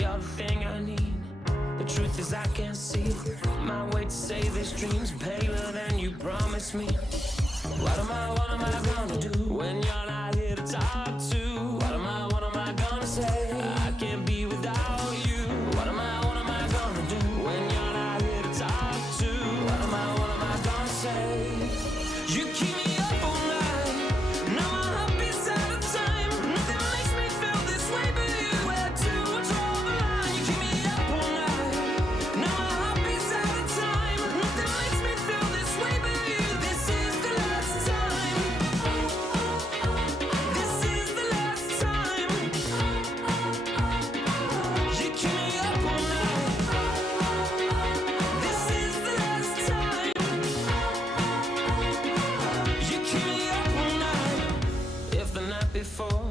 you're the thing I need. The truth is I can't see my way to save these dreams paler than you promised me. What am I gonna do when you're not here to talk to? What am I gonna say? I can't be without you. What am I gonna do when you're not here to talk to? What am I gonna say? You keep me up all night, now my heart beats out of time. Nothing makes me feel this way but you. Where to draw the line? You keep me up all night, now my heart beats out of time. Nothing makes me feel this way but you. This is the last time. This is the last time. You keep me up all night. This is the last time. You keep me up all night. If the night before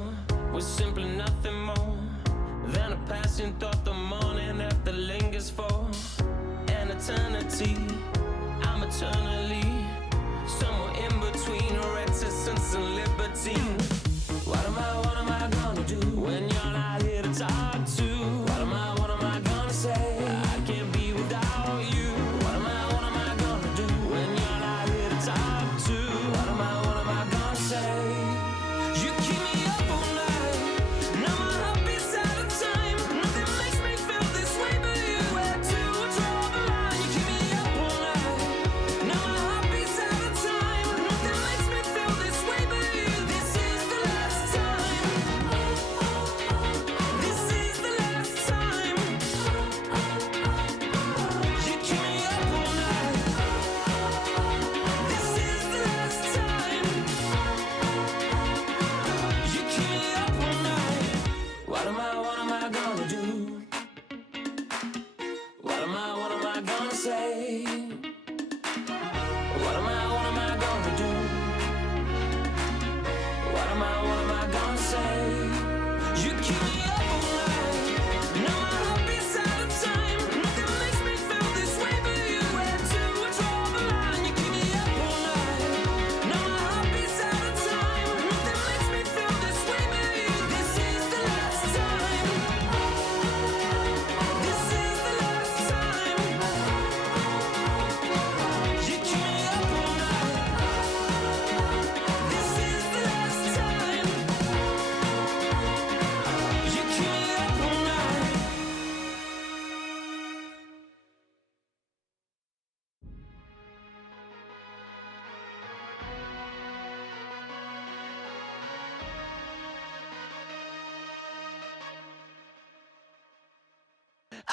was simply nothing more than a passing thought, the morning after lingers for an eternity. I'm eternally somewhere in between reticence and libertine. What am I gonna do when you're not here to talk to? What am I gonna say? I can't be without you. What am I gonna do when you're not here to talk to? What am I gonna say? You keep me up all night, now my heart beats out of time. Nothing makes me feel this way but you. Where to draw the line? You keep me up all night, now my heart beats out of time. Nothing makes me feel this way but you. This is the last time. This is the last time. You keep me up all night. This is the last time. You keep me up all night. What am I gonna do? What am I gonna say? What am I gonna do? What am I gonna say? You keep me up all night, now my heart beats out of time. Nothing makes me feel this way but you. Where to draw the line? You keep me up all night, now my heart beats out of time. Nothing makes me feel this way but you. This is the last time. This is the last time. You keep me up all night. This is the last time. You keep me up all night.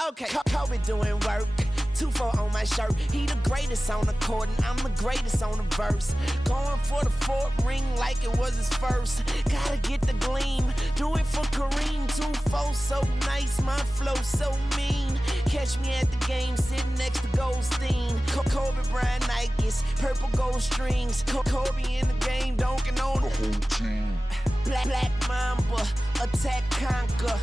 Okay, Kobe doing work. 2-4 on my shirt. He the greatest on the court, and I'm the greatest on the verse. Going for the fourth ring like it was his first. Gotta get the gleam, do it for Kareem. 2-4 so nice, my flow so mean. Catch me at the game, sitting next to Goldstein. Kobe Bryant Nikes, purple gold strings. Kobe in the game, dunking on the whole team. Black Mamba, attack conquer.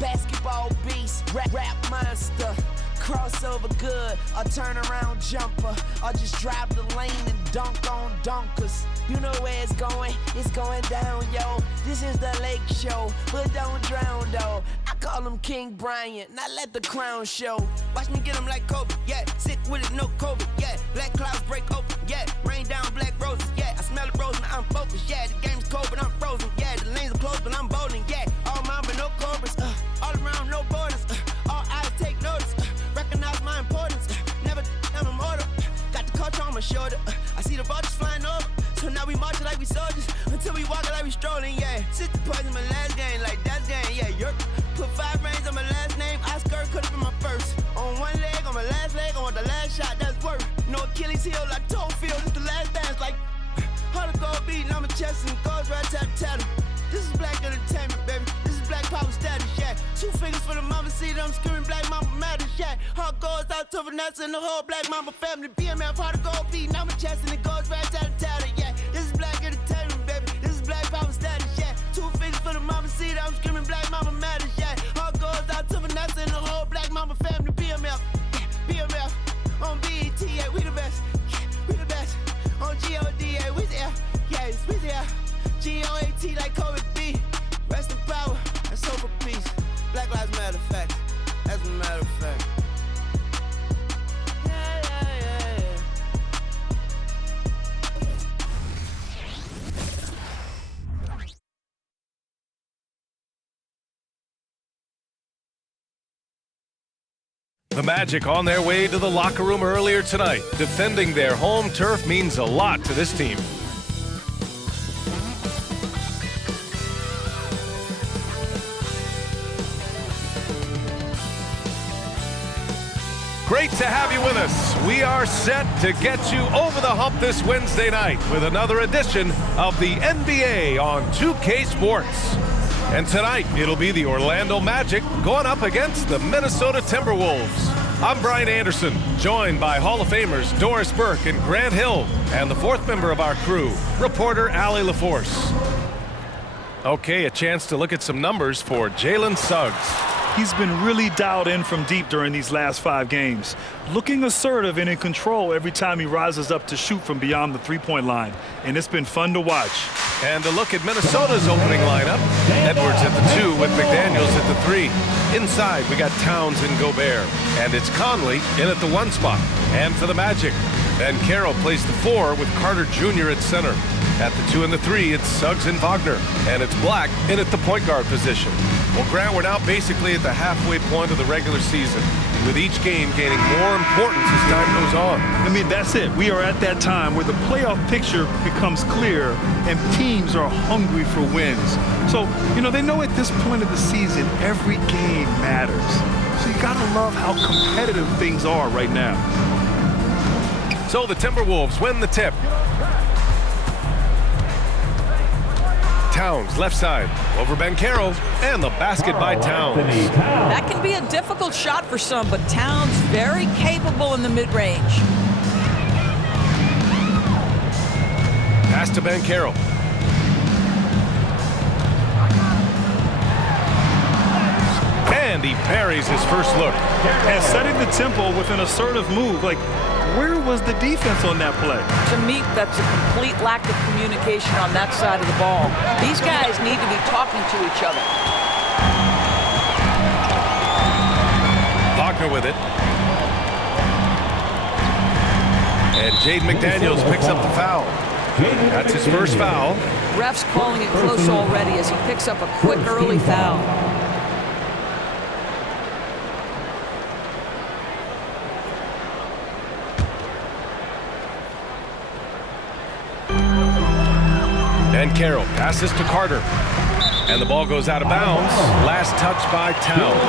Basketball beast, rap monster. Crossover good, a turnaround jumper. Or just drive the lane and dunk on dunkers. You know where it's going down, yo. This is the lake show, but don't drown though. I call him King Bryant, not let the crown show. Watch me get him like Kobe, yeah. Sick with it, no Kobe, yeah. Black clouds break open, yeah. Rain down black roses, yeah. I smell the rose and I'm focused, yeah. The game's cold but I'm frozen, yeah. The lanes are closed but I'm bowling, yeah. All mine but no cobras, all around no borders, all eyes take notice, recognize my importance, never I'm a mortal. Got the culture on my shoulder, I see the vultures flying over. So now we marching like we soldiers, until we walking like we strolling, yeah. 60 points in my last game, like that's game, yeah. Yerp. Put 5 rings on my last name, Oscar could've been my first. On one leg, on my last leg, I want the last shot, that's work. No Achilles heel, like toe field, it's the last dance, like heart of gold beating on my chest and goes right tat. This is black entertainment, baby. This is black power status, yeah. 2 fingers for the mama, see them screaming black mama matters, yeah. Heart goes out to Vanessa and the whole black mama family. BMF, heart of gold beating on my chest and it goes right tat, yeah. This is black entertainment, baby. This is black power status, yeah. 2 fingers for the mama, see them screaming black mama matters, yeah. Heart goes out to Vanessa and the whole black mama family. BMF, yeah. BMF, on BET, yeah. We the best, yeah. We the best. On G-O-D, yeah. We there, yeah. We there. G-O-A-T like Kobe B. Rest in power and sober peace. Black Lives Matter, facts. The Magic on their way to the locker room earlier tonight. Defending their home turf means a lot to this team. Great to have you with us. We are set to get you over the hump this Wednesday night with another edition of the NBA on 2K Sports. And tonight, it'll be the Orlando Magic going up against the Minnesota Timberwolves. I'm Brian Anderson, joined by Hall of Famers Doris Burke and Grant Hill, and the fourth member of our crew, reporter Allie LaForce. Okay, a chance to look at some numbers for Jalen Suggs. He's been really dialed in from deep during these last 5 games, looking assertive and in control every time he rises up to shoot from beyond the three-point line, and it's been fun to watch. And a look at Minnesota's opening lineup. Edwards at the 2 with McDaniels at the 3. Inside, we got Towns and Gobert, and it's Conley in at the 1 spot. And for the Magic, Banchero plays the 4 with Carter Jr. at center. At the 2 and the 3, it's Suggs and Wagner, and it's Black in at the point guard position. Well, Grant, we're now basically at the halfway point of the regular season, with each game gaining more importance as time goes on. I mean, that's it. We are at that time where the playoff picture becomes clear and teams are hungry for wins. So, they know at this point of the season, every game matters. So you gotta love how competitive things are right now. So the Timberwolves win the tip. Towns, left side, over Banchero, and the basket by Towns. That can be a difficult shot for some, but Towns very capable in the mid-range. Pass to Banchero. And he parries his first look. And setting the tempo with an assertive move. Like, where was the defense on that play? To me, that's a complete lack of communication on that side of the ball. These guys need to be talking to each other. Wagner with it. And Jaden McDaniels picks up the foul. That's his first foul. Ref's calling it close already as he picks up a quick early foul. Banchero passes to Carter. And the ball goes out of bounds. Last touch by Towns.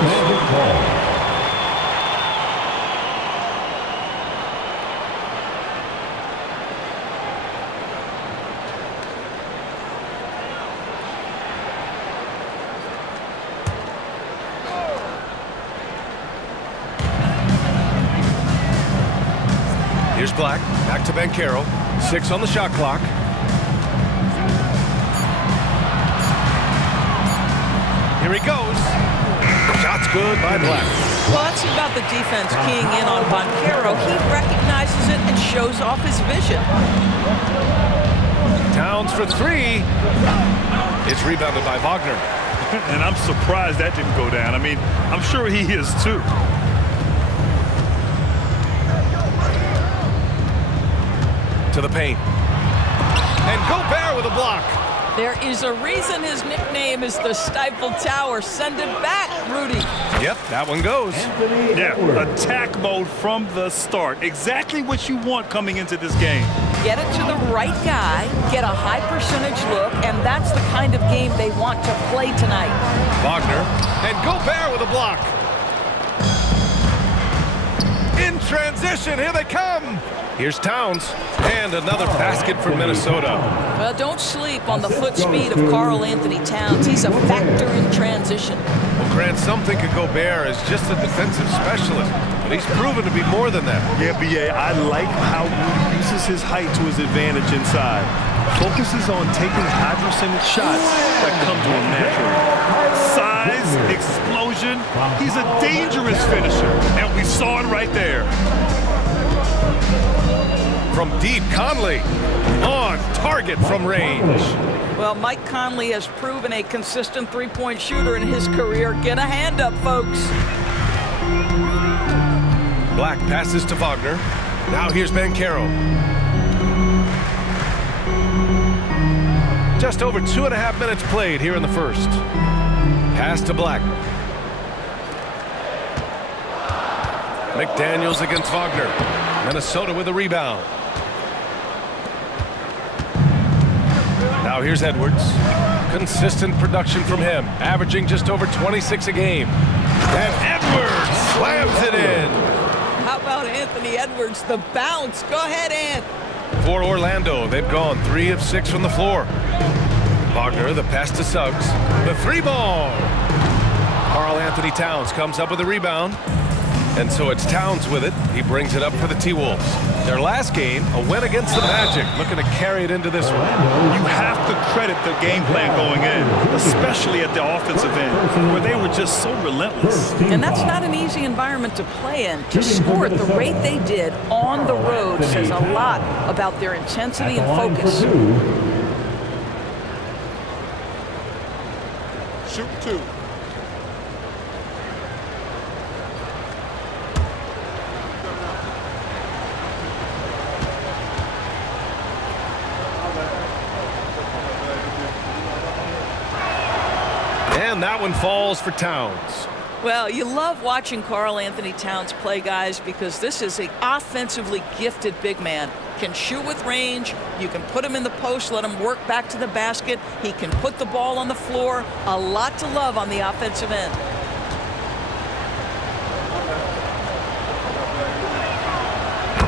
Here's Black, back to Banchero. 6 on the shot clock. Here he goes. Shot's good by Black. Well, that's about the defense keying in on Banchero. He recognizes it and shows off his vision. Towns for 3. It's rebounded by Wagner. And I'm surprised that didn't go down. I mean, I'm sure he is too. To the paint. And Gobert with a block. There is a reason his nickname is the Stifled Tower. Send it back, Rudy. Yep, that one goes. Yeah, attack mode from the start. Exactly what you want coming into this game. Get it to the right guy, get a high percentage look, and that's the kind of game they want to play tonight. Wagner and Gobert with a block. In transition, here they come. Here's Towns, and another basket for Minnesota. Well, don't sleep on the foot speed of Karl-Anthony Towns. He's a factor in transition. Well, Grant, some think of Gobert as just a defensive specialist, but he's proven to be more than that. Yeah, B.A., I like how he uses his height to his advantage inside. Focuses on taking high percentage shots that come to him naturally. Size, explosion, he's a dangerous finisher, and we saw it right there. From deep, Conley on target from range. Well, Mike Conley has proven a consistent three-point shooter in his career. Get a hand up, folks. Black passes to Wagner. Now here's Banchero. Just over 2.5 minutes played here in the first. Pass to Black. McDaniels against Wagner. Minnesota with a rebound. Now here's Edwards. Consistent production from him, averaging just over 26 a game. And Edwards slams it in. How about Anthony Edwards, the bounce? Go ahead, Ant. For Orlando, they've gone 3 of 6 from the floor. Wagner, the pass to Suggs. The 3-ball. Karl-Anthony Towns comes up with a rebound. And so it's Towns with it. He brings it up for the T-Wolves. Their last game, a win against the Magic, looking to carry it into this one. You have to credit the game plan going in, especially at the offensive end, where they were just so relentless. And that's not an easy environment to play in. To score at the rate they did on the road says a lot about their intensity and focus. Shoot 2. And that one falls for Towns. Well, you love watching Karl-Anthony Towns play, guys, because this is an offensively gifted big man. Can shoot with range. You can put him in the post, let him work back to the basket. He can put the ball on the floor. A lot to love on the offensive end.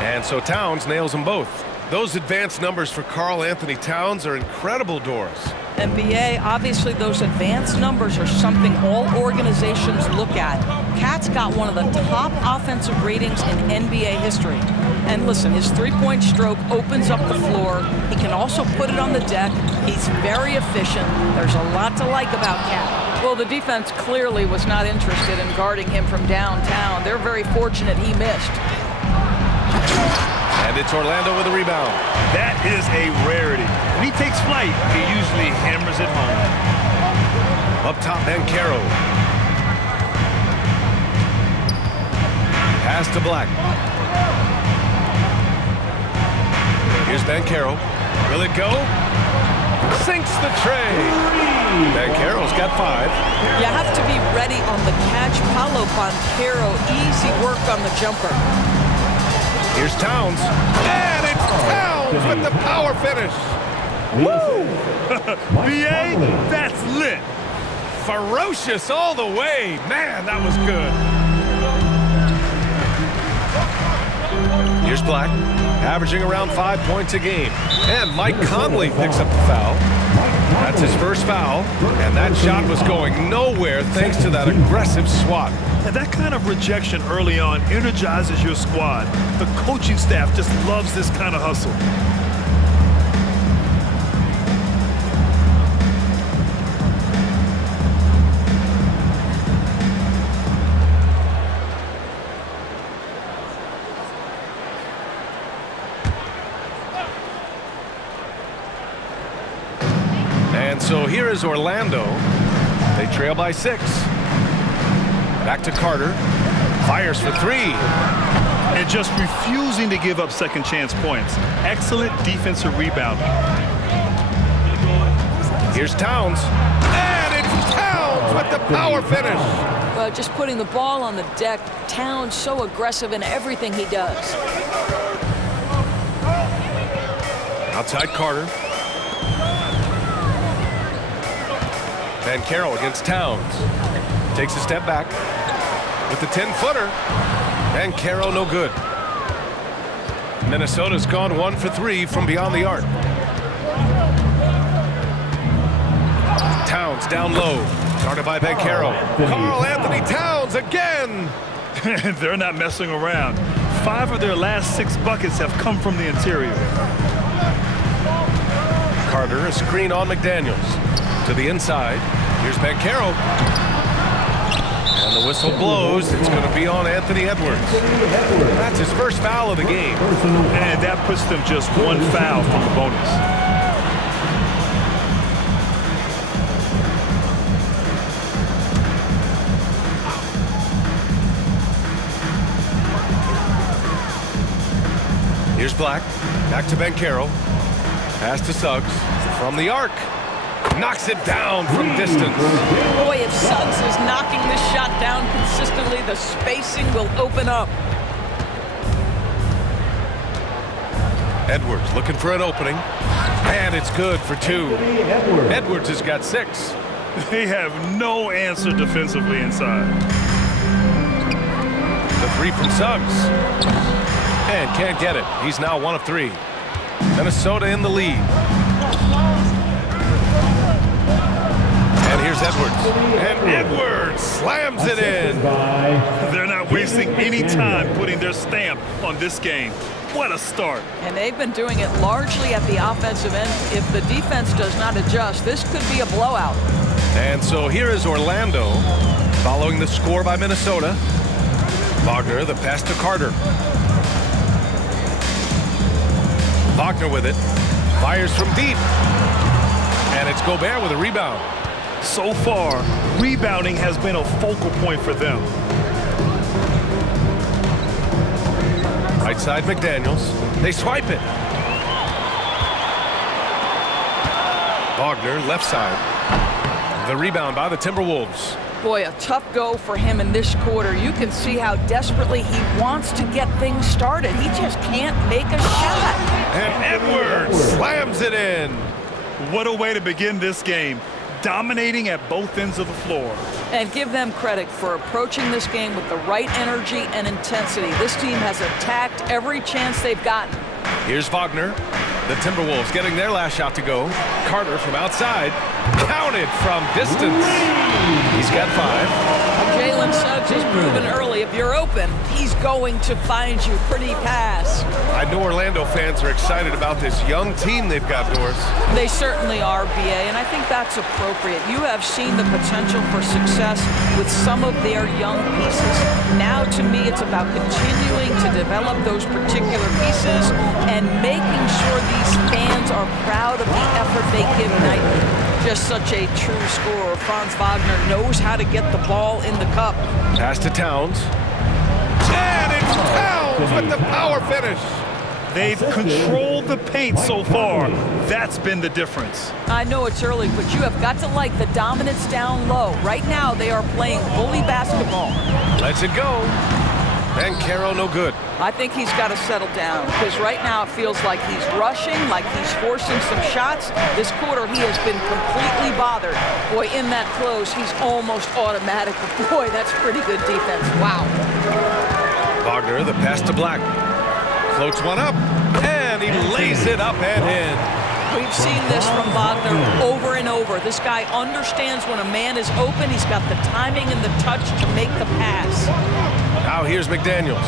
And so Towns nails them both. Those advanced numbers for Karl-Anthony Towns are incredible, Doris. NBA, obviously those advanced numbers are something all organizations look at. Cat's got one of the top offensive ratings in NBA history. And listen, his three-point stroke opens up the floor. He can also put it on the deck. He's very efficient. There's a lot to like about Cat. Well, the defense clearly was not interested in guarding him from downtown. They're very fortunate he missed. And it's Orlando with a rebound. That is a rarity. When he takes flight, he usually hammers it home. Up top, Banchero. Pass to Black. Here's Banchero. Will it go? Sinks the tray. Banchero's got 5. You have to be ready on the catch. Paolo Banchero, easy work on the jumper. Here's Towns. And it's Towns with the power finish. Woo! BA, that's lit. Ferocious all the way. Man, that was good. Here's Black, averaging around 5 points a game. And Mike Conley picks up the foul. That's his first foul. And that shot was going nowhere thanks to that aggressive swat. And that kind of rejection early on energizes your squad. The coaching staff just loves this kind of hustle. And so here is Orlando. They trail by 6. Back to Carter. Fires for 3. And just refusing to give up second chance points. Excellent defensive rebound. Here's Towns. And it's Towns with the power finish. Well, just putting the ball on the deck. Towns so aggressive in everything he does. Outside Carter. Banchero against Towns. Takes a step back with the 10-footer. Banchero no good. Minnesota's gone 1 for 3 from beyond the arc. Towns down low. Guarded by Banchero. Karl-Anthony Towns again. They're not messing around. 5 of their last 6 buckets have come from the interior. Carter, a screen on McDaniels. To the inside. Here's Banchero. And the whistle blows. It's going to be on Anthony Edwards. That's his first foul of the game. And that puts them just 1 foul from the bonus. Here's Black. Back to Banchero. Pass to Suggs. From the arc. Knocks it down from distance. Boy, if Suggs is knocking this shot down consistently, the spacing will open up. Edwards looking for an opening. And it's good for 2. Edwards has got 6. They have no answer defensively inside. The 3 from Suggs. And can't get it. He's now 1 of 3. Minnesota in the lead. And here's Edwards. And Edwards slams it in. They're not wasting any time putting their stamp on this game. What a start. And they've been doing it largely at the offensive end. If the defense does not adjust, this could be a blowout. And so here is Orlando following the score by Minnesota. Wagner, the pass to Carter. Wagner with it. Fires from deep. And it's Gobert with a rebound. So far, rebounding has been a focal point for them. Right side McDaniels. They swipe it. Wagner, left side. The rebound by the Timberwolves. Boy, a tough go for him in this quarter. You can see how desperately he wants to get things started. He just can't make a shot. And Edwards slams it in. What a way to begin this game. Dominating at both ends of the floor. And give them credit for approaching this game with the right energy and intensity. This team has attacked every chance they've gotten. Here's Wagner. The Timberwolves getting their last shot to go. Carter from outside. Counted from distance. He's got 5. Jalen Suggs has proven early, if you're open, he's going to find you. Pretty pass. I know Orlando fans are excited about this young team they've got, Doris. They certainly are, BA, and I think that's appropriate. You have seen the potential for success with some of their young pieces. Now, to me, it's about continuing to develop those particular pieces and making sure these fans are proud of the effort they give nightly. Just such a true scorer. Franz Wagner knows how to get the ball in the cup. Pass to Towns. And it's Towns with the power finish. They've controlled the paint so far. That's been the difference. I know it's early, but you have got to like the dominance down low. Right now, they are playing bully basketball. Lets it go. Banchero no good. I think he's got to settle down because right now it feels like he's rushing, like he's forcing some shots. This quarter, he has been completely bothered. Boy, in that close, he's almost automatic. Boy, that's pretty good defense. Wow. Wagner, the pass to Black. Floats one up, and he lays it up and in. We've seen this from Wagner over and over. This guy understands when a man is open. He's got the timing and the touch to make the pass. Now here's McDaniels.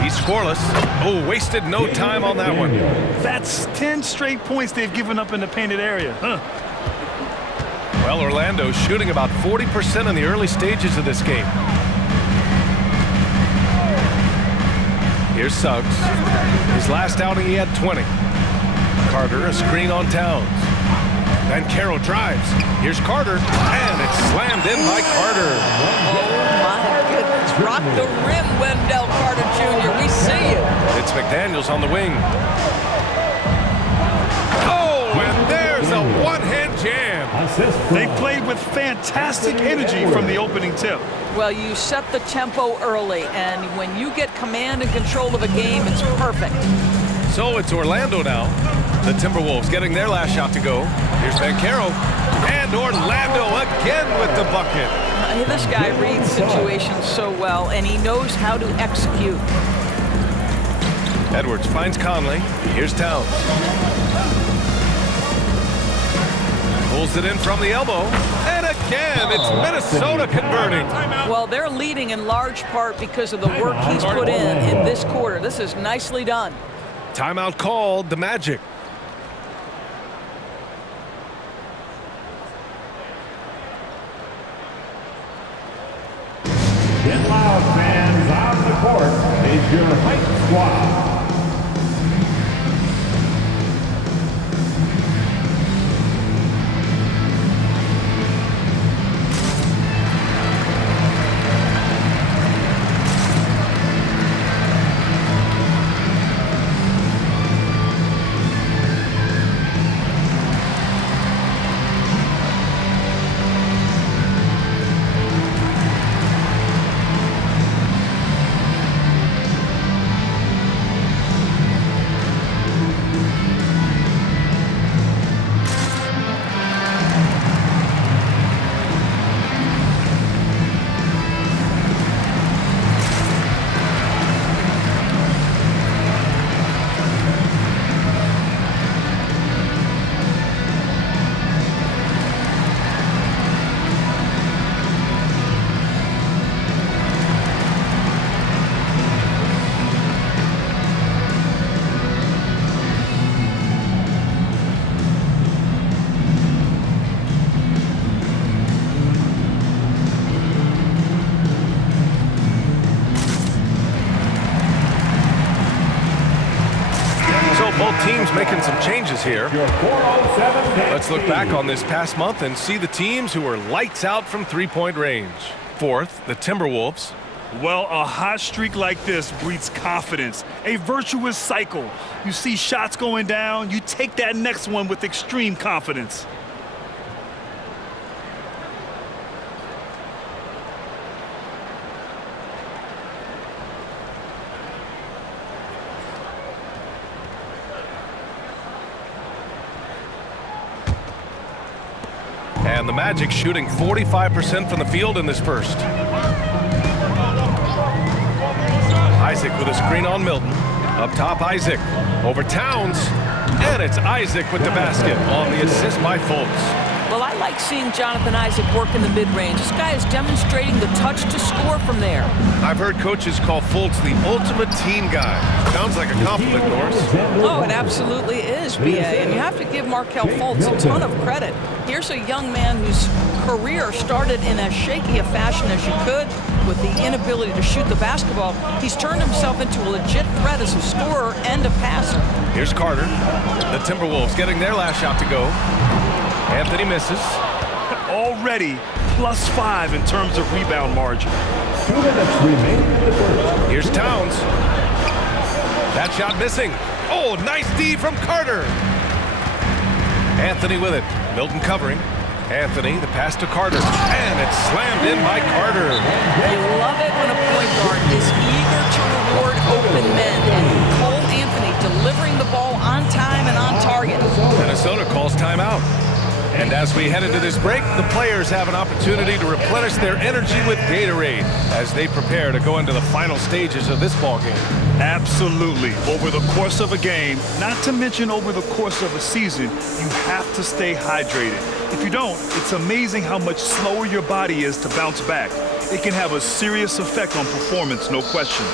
He's scoreless. Oh, wasted no time on that one. That's 10 straight points they've given up in the painted area. Well, Orlando's shooting about 40% in the early stages of this game. Here's Suggs. His last outing, he had 20. Carter, a screen on Towns. Banchero drives. Here's Carter, and it's slammed in by Carter. Oh, my goodness. Rock the rim, Wendell Carter Jr. We see you. It's McDaniels on the wing. Oh, and there's a one-hand jam. They played with fantastic energy from the opening tip. Well, you set the tempo early, and when you get command and control of a game, it's perfect. So it's Orlando now. The Timberwolves getting their last shot to go. Here's Banchero. And Orlando again with the bucket. This guy reads situations so well, and he knows how to execute. Edwards finds Conley. Here's Towns. Pulls it in from the elbow. And again, it's Minnesota converting. Well, they're leading in large part because of the work he's put in this quarter. This is nicely done. Timeout called, the Magic. Get loud, fans. On the court is your Hype Squad. teams making some changes here. Your 407 Let's look back on this past month and see the teams who are lights out from three-point range. Fourth, the Timberwolves. Well, a hot streak like this breeds confidence, a virtuous cycle. You see shots going down, you take that next one with extreme confidence. And the Magic shooting 45% from the field in this first. Isaac with a screen on Milton. Up top, Isaac. Over Towns. And it's Isaac with the basket on the assist by Fultz. Well, I like seeing Jonathan Isaac work in the mid-range. This guy is demonstrating the touch to score from there. I've heard coaches call Fultz the ultimate team guy. Sounds like a compliment, Norris. Oh, it absolutely is, B.A. And you have to give Markelle Fultz a ton of credit. Here's a young man whose career started in as shaky a fashion as you could with the inability to shoot the basketball. He's turned himself into a legit threat as a scorer and a passer. Here's Carter. The Timberwolves getting their last shot to go. Anthony misses. Already +5 in terms of rebound margin. 2 minutes remaining in the first. Here's Towns. That shot missing. Oh, nice D from Carter. Anthony with it. Milton covering. Anthony, the pass to Carter. And it's slammed in by Carter. You love it when a point guard is eager to reward open men. And Karl-Anthony delivering the ball on time and on target. Minnesota calls timeout. And as we head into this break, the players have an opportunity to replenish their energy with Gatorade as they prepare to go into the final stages of this ballgame. Absolutely. Over the course of a game, not to mention over the course of a season, you have to stay hydrated. If you don't, it's amazing how much slower your body is to bounce back. It can have a serious effect on performance, no question.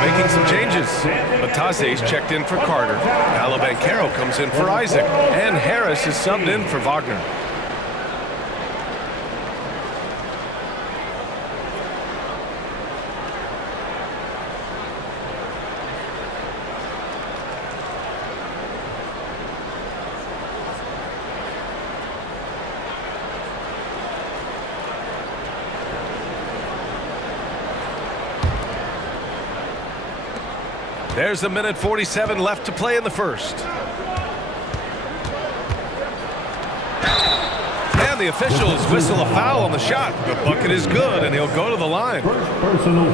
Making some changes. Batase's checked in for Carter. Paolo Banchero comes in for Isaac. And Harris is subbed in for Wagner. There's a minute 47 left to play in the first. And the officials whistle a foul on the shot. The bucket is good, and he'll go to the line.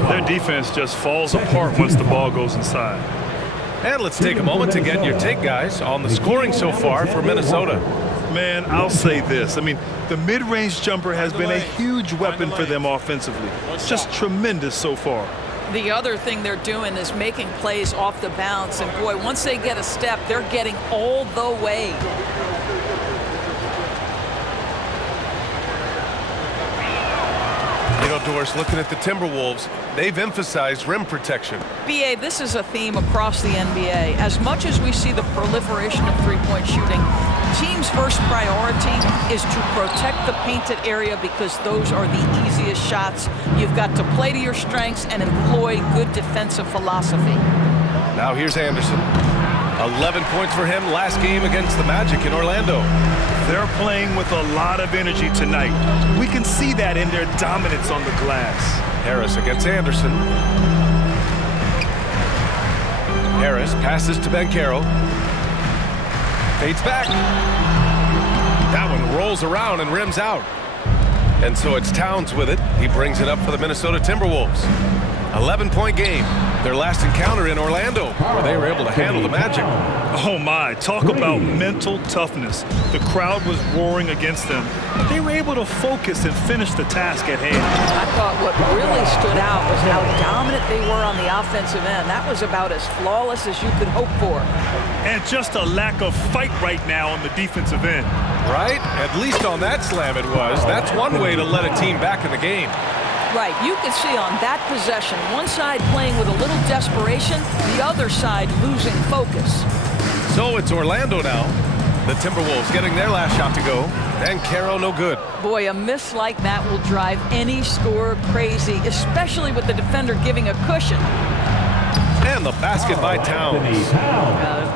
Their defense just falls apart once the ball goes inside. And let's take a moment to get your take, guys, on the scoring so far for Minnesota. Man, I'll say this. I mean, the mid-range jumper has been a huge weapon for them offensively. Just tremendous so far. The other thing they're doing is making plays off the bounce. And, boy, once they get a step, they're getting all the way. You know, Doris, looking at the Timberwolves, they've emphasized rim protection. B.A., this is a theme across the NBA. As much as we see the proliferation of three-point shooting, team's first priority is to protect the painted area because those are the easiest shots. You've got to play to your strengths and employ good defensive philosophy. Now here's Anderson. 11 points for him last game against the Magic in Orlando. They're playing with a lot of energy tonight. We can see that in their dominance on the glass. Harris against Anderson. Harris passes to Banchero. Fades back. That one rolls around and rims out. And so it's Towns with it. He brings it up for the Minnesota Timberwolves. 11-point game. Their last encounter in Orlando, where they were able to handle the Magic. Oh my, talk about mental toughness. The crowd was roaring against them, but they were able to focus and finish the task at hand. I thought what really stood out was how dominant they were on the offensive end. That was about as flawless as you could hope for. And just a lack of fight right now on the defensive end. Right? At least on that slam it was. That's one way to let a team back in the game. Right, you could see on that possession, one side playing with a little desperation, the other side losing focus. So it's Orlando now. The Timberwolves getting their last shot to go. Banchero no good. Boy, a miss like that will drive any scorer crazy, especially with the defender giving a cushion. And the basket by Towns.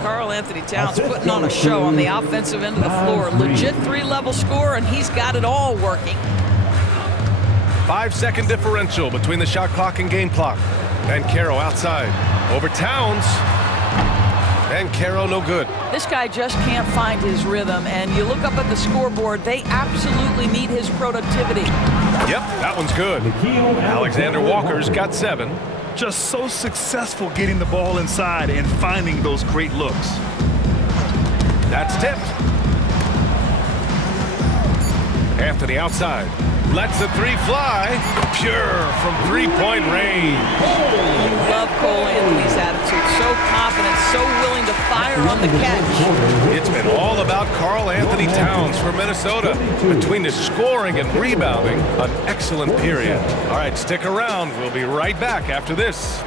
Karl-Anthony Towns putting on a show on the offensive end of the floor. Legit three-level score, and he's got it all working. 5-second differential between the shot clock and game clock. Banchero outside. Over Towns. Banchero no good. This guy just can't find his rhythm, and you look up at the scoreboard, they absolutely need his productivity. Yep, that one's good. Alexander Walker's got 7. Just so successful getting the ball inside and finding those great looks. That's tipped. Anthony outside. Lets the three fly. Pure from three-point range. You love Karl-Anthony's attitude. So confident, so willing to fire on the catch. It's been all about Karl-Anthony Towns for Minnesota. Between his scoring and rebounding, an excellent period. All right, stick around. We'll be right back after this.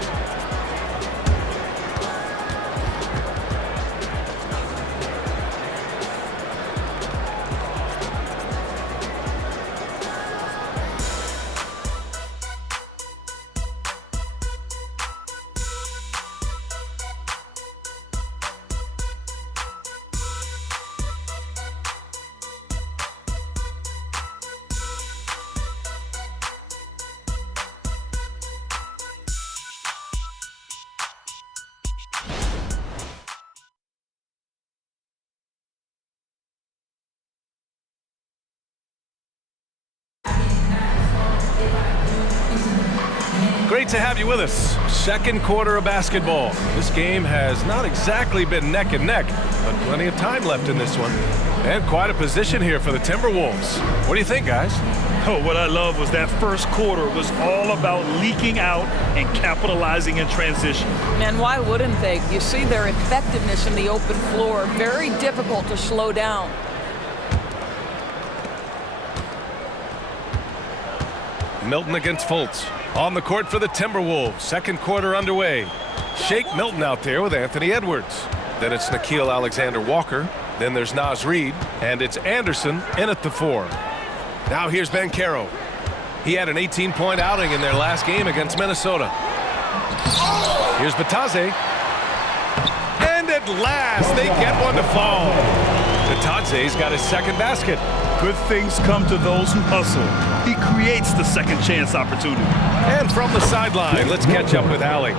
Great to have you with us. Second quarter of basketball. This game has not exactly been neck and neck, but plenty of time left in this one. And quite a position here for the Timberwolves. What do you think, guys? Oh, what I love was that first quarter was all about leaking out and capitalizing in transition. And why wouldn't they? You see their effectiveness in the open floor. Very difficult to slow down. Milton against Fultz. On the court for the Timberwolves. Second quarter underway. Shake Milton out there with Anthony Edwards. Then it's Nickeil Alexander-Walker. Then there's Naz Reid. And it's Anderson in at the 4. Now here's Banchero. He had an 18-point outing in their last game against Minnesota. Here's Batadze. And at last, they get one to fall. Batadze's got his second basket. Good things come to those who hustle. He creates the second chance opportunity. And from the sideline, let's catch up with Allie.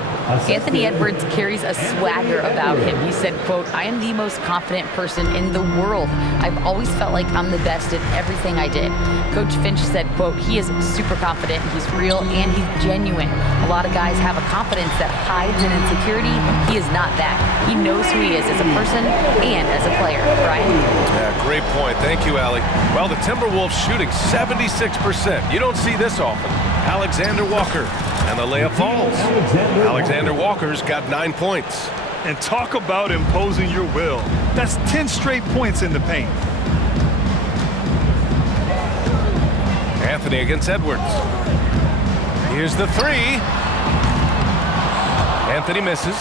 Anthony Edwards carries a swagger about him. He said, quote, "I am the most confident person in the world. I've always felt like I'm the best at everything I did." Coach Finch said, quote, "He is super confident, he's real, and he's genuine. A lot of guys have a confidence that hides in insecurity. He is not that. He knows who he is as a person and as a player." Brian? Yeah, great point. Thank you, Allie. Well, the Timberwolves shooting 76%. You don't see this often. Alexander Walker, and the layup falls. Alexander Walker's got 9 points. And talk about imposing your will. That's 10 straight points in the paint. Anthony against Edwards. Here's the 3. Anthony misses.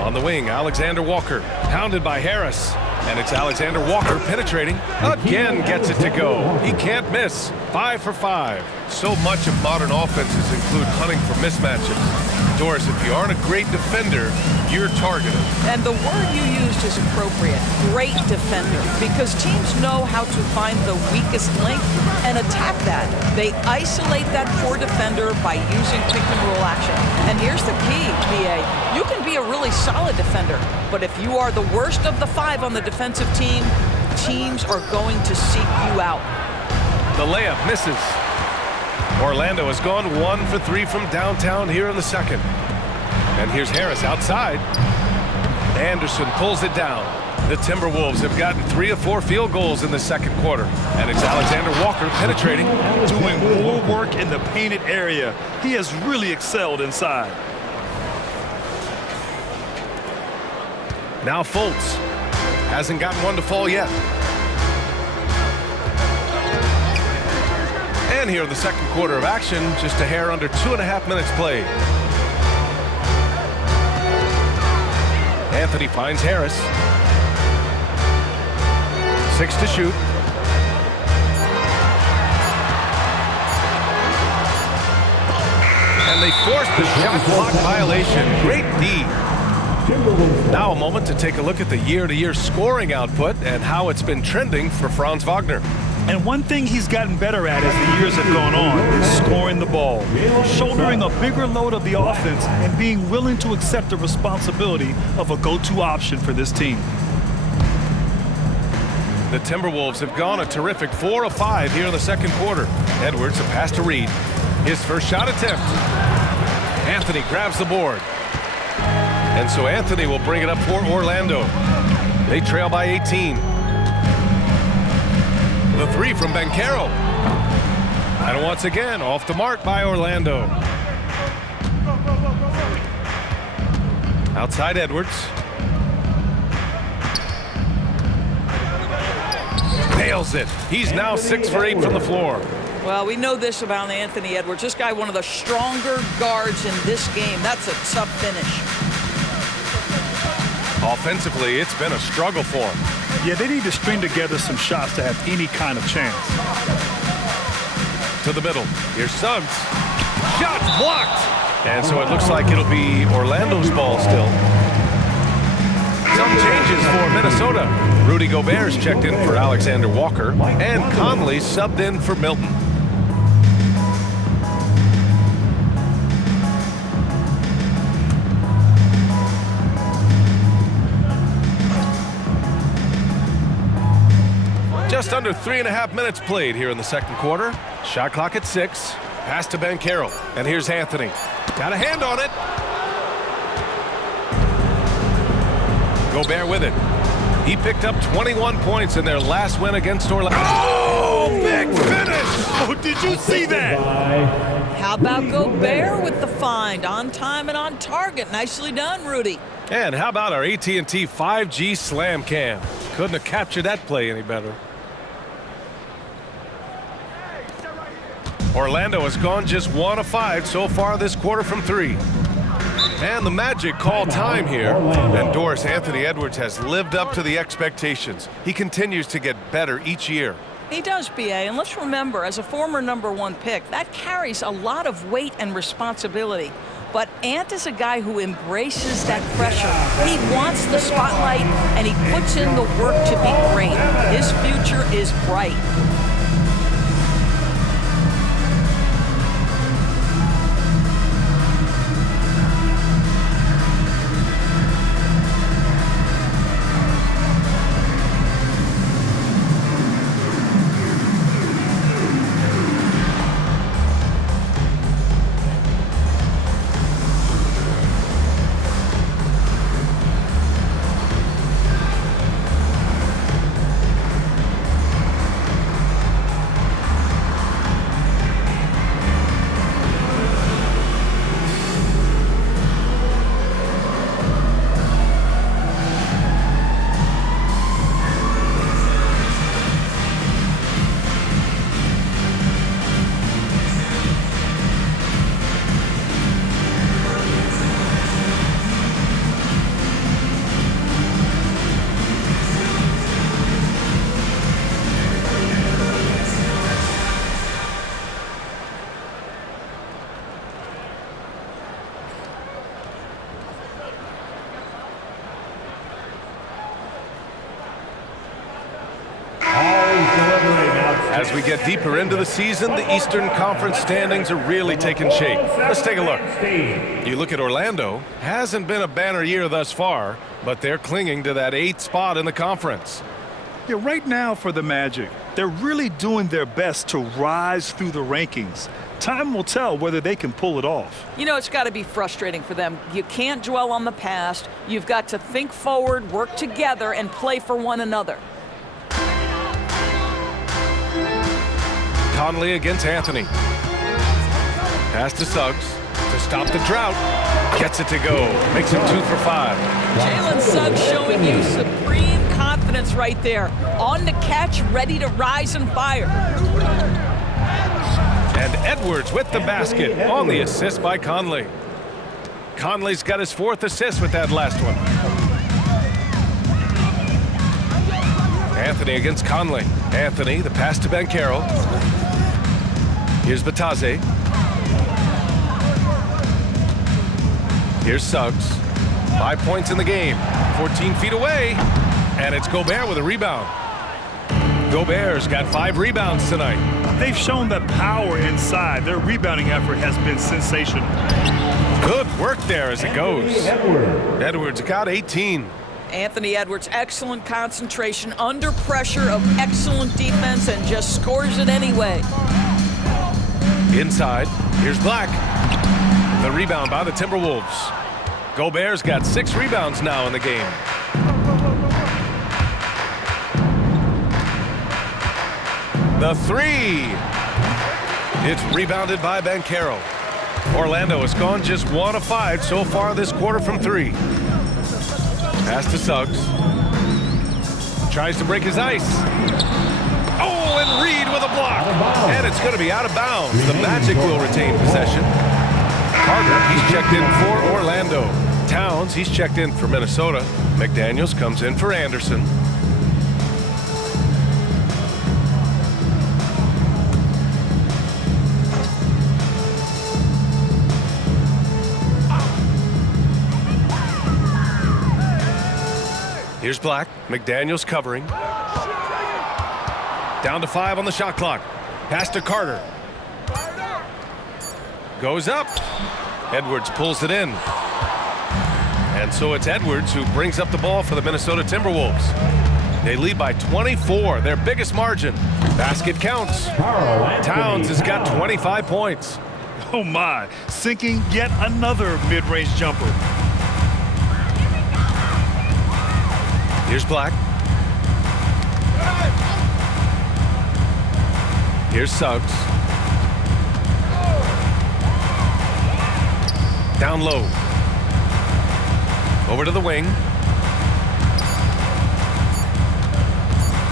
On the wing, Alexander Walker, pounded by Harris. And it's Alexander Walker penetrating. Again gets it to go. He can't miss. 5 for 5. So much of modern offenses include hunting for mismatches. Doris, if you aren't a great defender, you're targeted. And the word you used is appropriate, great defender, because teams know how to find the weakest link and attack that. They isolate that poor defender by using pick and roll action. And here's the key, BA. You can be a really solid defender, but if you are the worst of the 5 on the defensive team, teams are going to seek you out. The layup misses. Orlando has gone 1 for 3 from downtown here in the second. And here's Harris outside. Anderson pulls it down. The Timberwolves have gotten 3 of 4 field goals in the second quarter. And it's Alexander Walker penetrating. Doing more work in the painted area. He has really excelled inside. Now Fultz. Hasn't gotten one to fall yet. And here in the second quarter of action, just a hair under 2.5 minutes played. Anthony finds Harris. 6 to shoot. And they forced the shot clock violation. Great D. Now a moment to take a look at the year-to-year scoring output and how it's been trending for Franz Wagner. And one thing he's gotten better at as the years have gone on is scoring the ball, shouldering a bigger load of the offense and being willing to accept the responsibility of a go-to option for this team. The Timberwolves have gone a terrific 4 of 5 here in the second quarter. Edwards, a pass to Reed. His first shot attempt. Anthony grabs the board. And so Anthony will bring it up for Orlando. They trail by 18. The 3 from Banchero. And once again, off the mark by Orlando. Outside Edwards. Nails it. He's now 6 for 8 from the floor. Well, we know this about Anthony Edwards. This guy, one of the stronger guards in this game. That's a tough finish. Offensively, it's been a struggle for him. Yeah, they need to string together some shots to have any kind of chance. To the middle. Here's Suggs. Shots blocked. And so it looks like it'll be Orlando's ball still. Some changes for Minnesota. Rudy Gobert's checked in for Alexander Walker. And Conley subbed in for Milton. Just under 3.5 minutes played here in the second quarter. Shot clock at 6. Pass to Banchero. And here's Anthony. Got a hand on it. Gobert with it. He picked up 21 points in their last win against Orlando. Oh, big finish! Oh, did you see that? How about Gobert with the find? On time and on target. Nicely done, Rudy. And how about our AT&T 5G Slam Cam? Couldn't have captured that play any better. Orlando has gone just 1 of 5 so far this quarter from 3. And the Magic call time here. And Doris, Anthony Edwards has lived up to the expectations. He continues to get better each year. He does, BA, and let's remember, as a former #1 pick, that carries a lot of weight and responsibility. But Ant is a guy who embraces that pressure. He wants the spotlight, and he puts in the work to be great. His future is bright. As we get deeper into the season, the Eastern Conference standings are really taking shape. Let's take a look. You look at Orlando, hasn't been a banner year thus far, but they're clinging to that 8th spot in the conference. Yeah, right now for the Magic, they're really doing their best to rise through the rankings. Time will tell whether they can pull it off. You know, it's got to be frustrating for them. You can't dwell on the past. You've got to think forward, work together, and play for one another. Conley against Anthony. Pass to Suggs to stop the drought. Gets it to go. Makes it 2 for 5. Jalen Suggs showing you supreme confidence right there. On the catch, ready to rise and fire. And Edwards with the basket on the assist by Conley. Conley's got his 4th assist with that last one. Anthony against Conley. Anthony, the pass to Banchero. Here's Batase. Here's Suggs. 5 points in the game. 14 feet away. And it's Gobert with a rebound. Gobert's got 5 rebounds tonight. They've shown that power inside. Their rebounding effort has been sensational. Good work there as it goes. Edwards got 18. Anthony Edwards, excellent concentration, under pressure of excellent defense, and just scores it anyway. Inside, here's Black. The rebound by the Timberwolves. Gobert's got 6 rebounds now in the game. The 3. It's rebounded by Banchero. Orlando has gone just 1 of 5 so far this quarter from 3. Pass to Suggs. Tries to break his ice. Oh, and Reed with a block. And it's going to be out of bounds. The Magic will retain possession. Carter, he's checked in for Orlando. Towns, he's checked in for Minnesota. McDaniels comes in for Anderson. Here's Black. McDaniels covering. Down to 5 on the shot clock. Pass to Carter. Goes up. Edwards pulls it in. And so it's Edwards who brings up the ball for the Minnesota Timberwolves. They lead by 24, their biggest margin. Basket counts. Towns has got 25 points. Oh my, sinking yet another mid-range jumper. Here's Black. Here's Suggs. Down low. Over to the wing.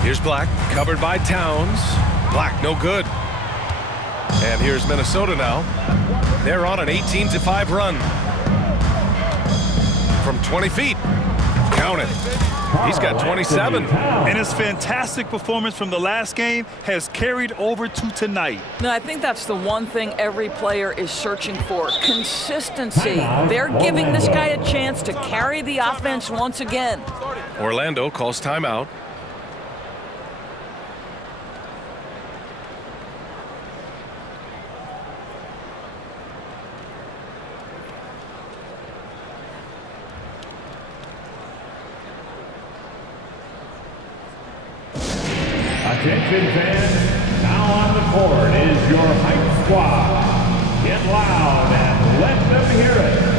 Here's Black, covered by Towns. Black, no good. And here's Minnesota now. They're on an 18-5 run. From 20 feet. Count it. He's got 27. And his fantastic performance from the last game has carried over to tonight. No, I think that's the one thing every player is searching for. Consistency. They're giving this guy a chance to carry the offense once again. Orlando calls timeout. Attention fans, now on the court is your hype squad. Get loud and let them hear it.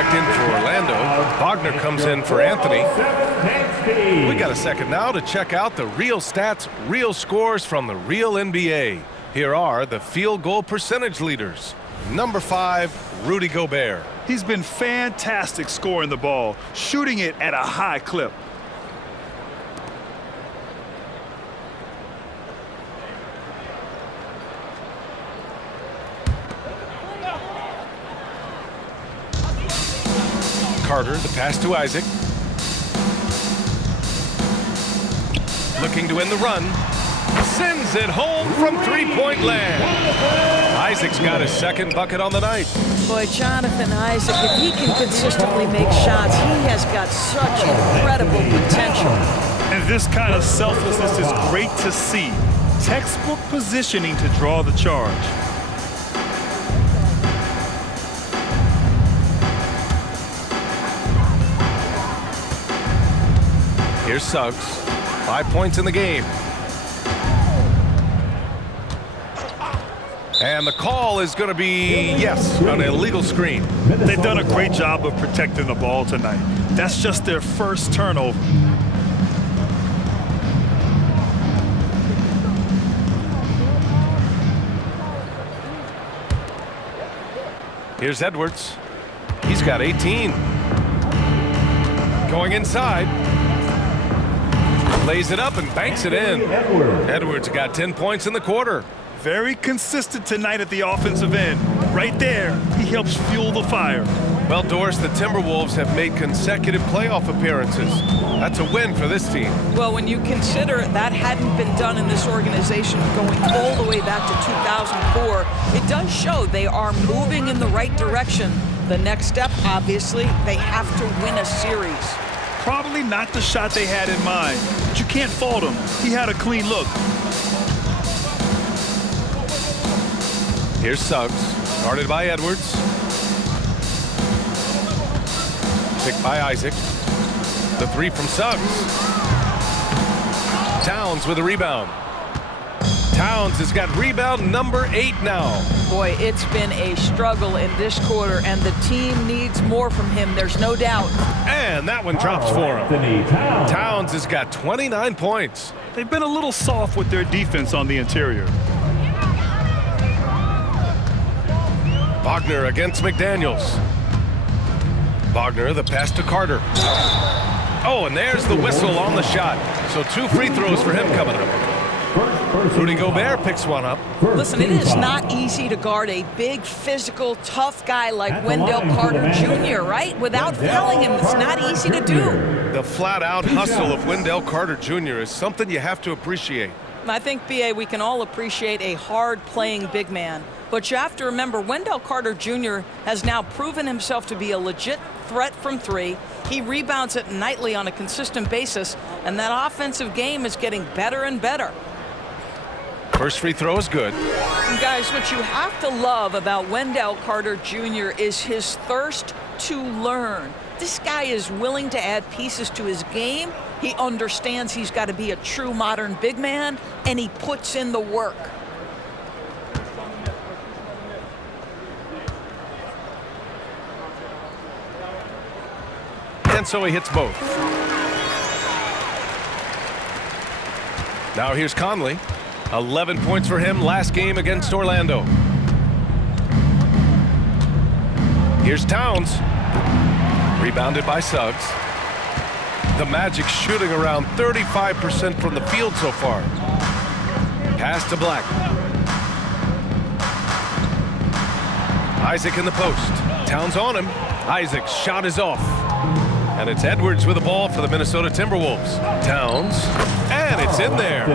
checked in for Orlando. Wagner comes in for Anthony. We got a second now to check out the real stats, real scores from the real NBA. Here are the field goal percentage leaders. Number 5, Rudy Gobert. He's been fantastic scoring the ball, shooting it at a high clip. Carter, the pass to Isaac. Looking to win the run. Sends it home from three-point land. Isaac's got his second bucket on the night. Boy, Jonathan Isaac, if he can consistently make shots, he has got such incredible potential. And this kind of selflessness is great to see. Textbook positioning to draw the charge. Here's Suggs. 5 points in the game. And the call is going to be, yes, an illegal screen. They've done a great job of protecting the ball tonight. That's just their first turnover. Here's Edwards. He's got 18. Going inside. Lays it up and banks it in. Edwards got 10 points in the quarter. Very consistent tonight at the offensive end. Right there, he helps fuel the fire. Well, Doris, the Timberwolves have made consecutive playoff appearances. That's a win for this team. Well, when you consider that hadn't been done in this organization going all the way back to 2004, it does show they are moving in the right direction. The next step, obviously, they have to win a series. Probably not the shot they had in mind, but you can't fault him. He had a clean look. Here's Suggs, guarded by Edwards. Picked by Isaac. The three from Suggs. Towns with a rebound. Towns has got rebound number 8 now. Boy, it's been a struggle in this quarter, and the team needs more from him, there's no doubt. And that one drops for him. Towns has got 29 points. They've been a little soft with their defense on the interior. Wagner against McDaniels. Wagner, the pass to Carter. Oh, and there's the whistle on the shot. So 2 free throws for him coming up. Rudy Gobert picks one up. Listen, it is not easy to guard a big, physical, tough guy like Wendell Carter Jr., right? Without fouling him, it's not easy to do. The flat-out hustle of Wendell Carter Jr. is something you have to appreciate. I think, B.A., we can all appreciate a hard-playing big man. But you have to remember, Wendell Carter Jr. has now proven himself to be a legit threat from 3. He rebounds it nightly on a consistent basis, and that offensive game is getting better and better. First free throw is good. And guys, what you have to love about Wendell Carter Jr. is his thirst to learn. This guy is willing to add pieces to his game. He understands he's got to be a true modern big man, and he puts in the work. And so he hits both. Now here's Conley. 11 points for him last game against Orlando. Here's Towns. Rebounded by Suggs. The Magic shooting around 35% from the field so far. Pass to Black. Isaac in the post. Towns on him. Isaac's shot is off. And it's Edwards with the ball for the Minnesota Timberwolves. Towns. And it's in there.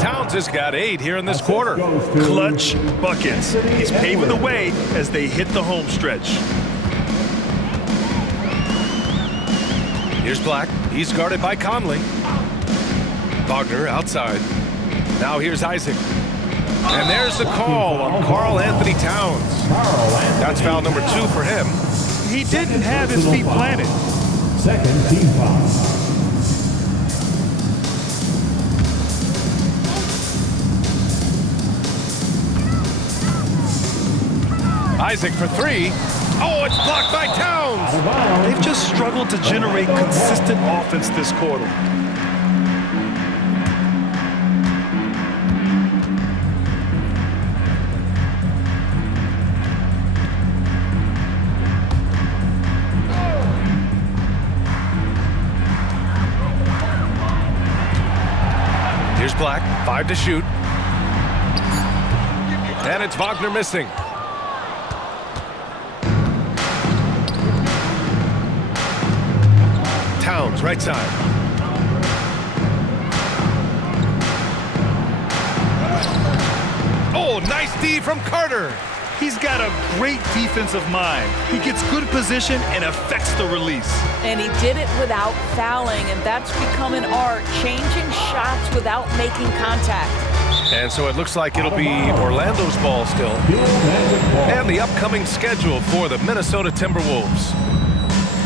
Towns has got 8 here in this quarter. Clutch buckets. He's paving the way as they hit the home stretch. Here's Black. He's guarded by Conley. Wagner outside. Now here's Isaac. And there's the call on Karl-Anthony Towns. That's foul number 2 for him. He didn't have his feet planted. Second team foul. Isaac for 3. Oh, it's blocked by Towns. They've just struggled to generate consistent offense this quarter. Here's Black, 5 to shoot. And it's Wagner missing. Towns, right side. Oh, nice D from Carter. He's got a great defensive mind. He gets good position and affects the release. And he did it without fouling, and that's become an art, changing shots without making contact. And so it looks like it'll be Orlando's ball still. And the upcoming schedule for the Minnesota Timberwolves.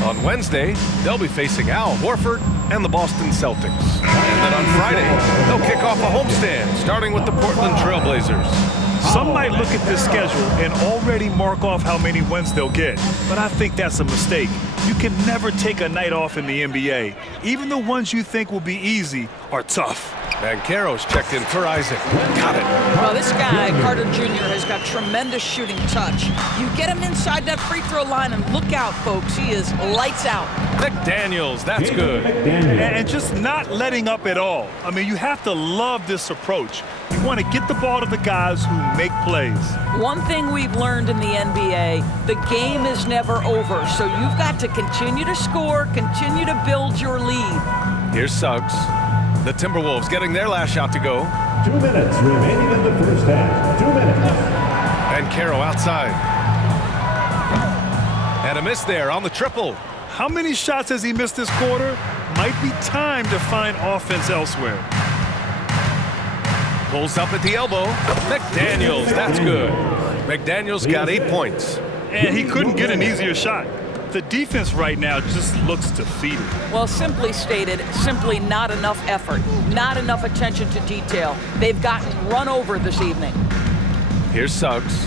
On Wednesday, they'll be facing Al Horford and the Boston Celtics. And then on Friday, they'll kick off a homestand, starting with the Portland Trailblazers. Some might look at this schedule and already mark off how many wins they'll get, but I think that's a mistake. You can never take a night off in the NBA. Even the ones you think will be easy are tough. Banchero's checked in for Isaac. Got it. Well, this guy, Carter Jr., has got tremendous shooting touch. You get him inside that free throw line, and look out, folks. He is lights out. McDaniels, that's good. And just not letting up at all. I mean, you have to love this approach. You want to get the ball to the guys who make plays. One thing we've learned in the NBA, the game is never over, so you've got to continue to score, continue to build your lead. Here's Suggs. The Timberwolves getting their last shot to go. 2 minutes remaining in the first half. 2 minutes. Banchero outside. And a miss there on the triple. How many shots has he missed this quarter? Might be time to find offense elsewhere. Pulls up at the elbow. McDaniels, that's good. McDaniels got 8 points. And he couldn't get an easier shot. The defense right now just looks defeated. Well, simply stated, simply not enough effort, not enough attention to detail. They've gotten run over this evening. Here's Suggs.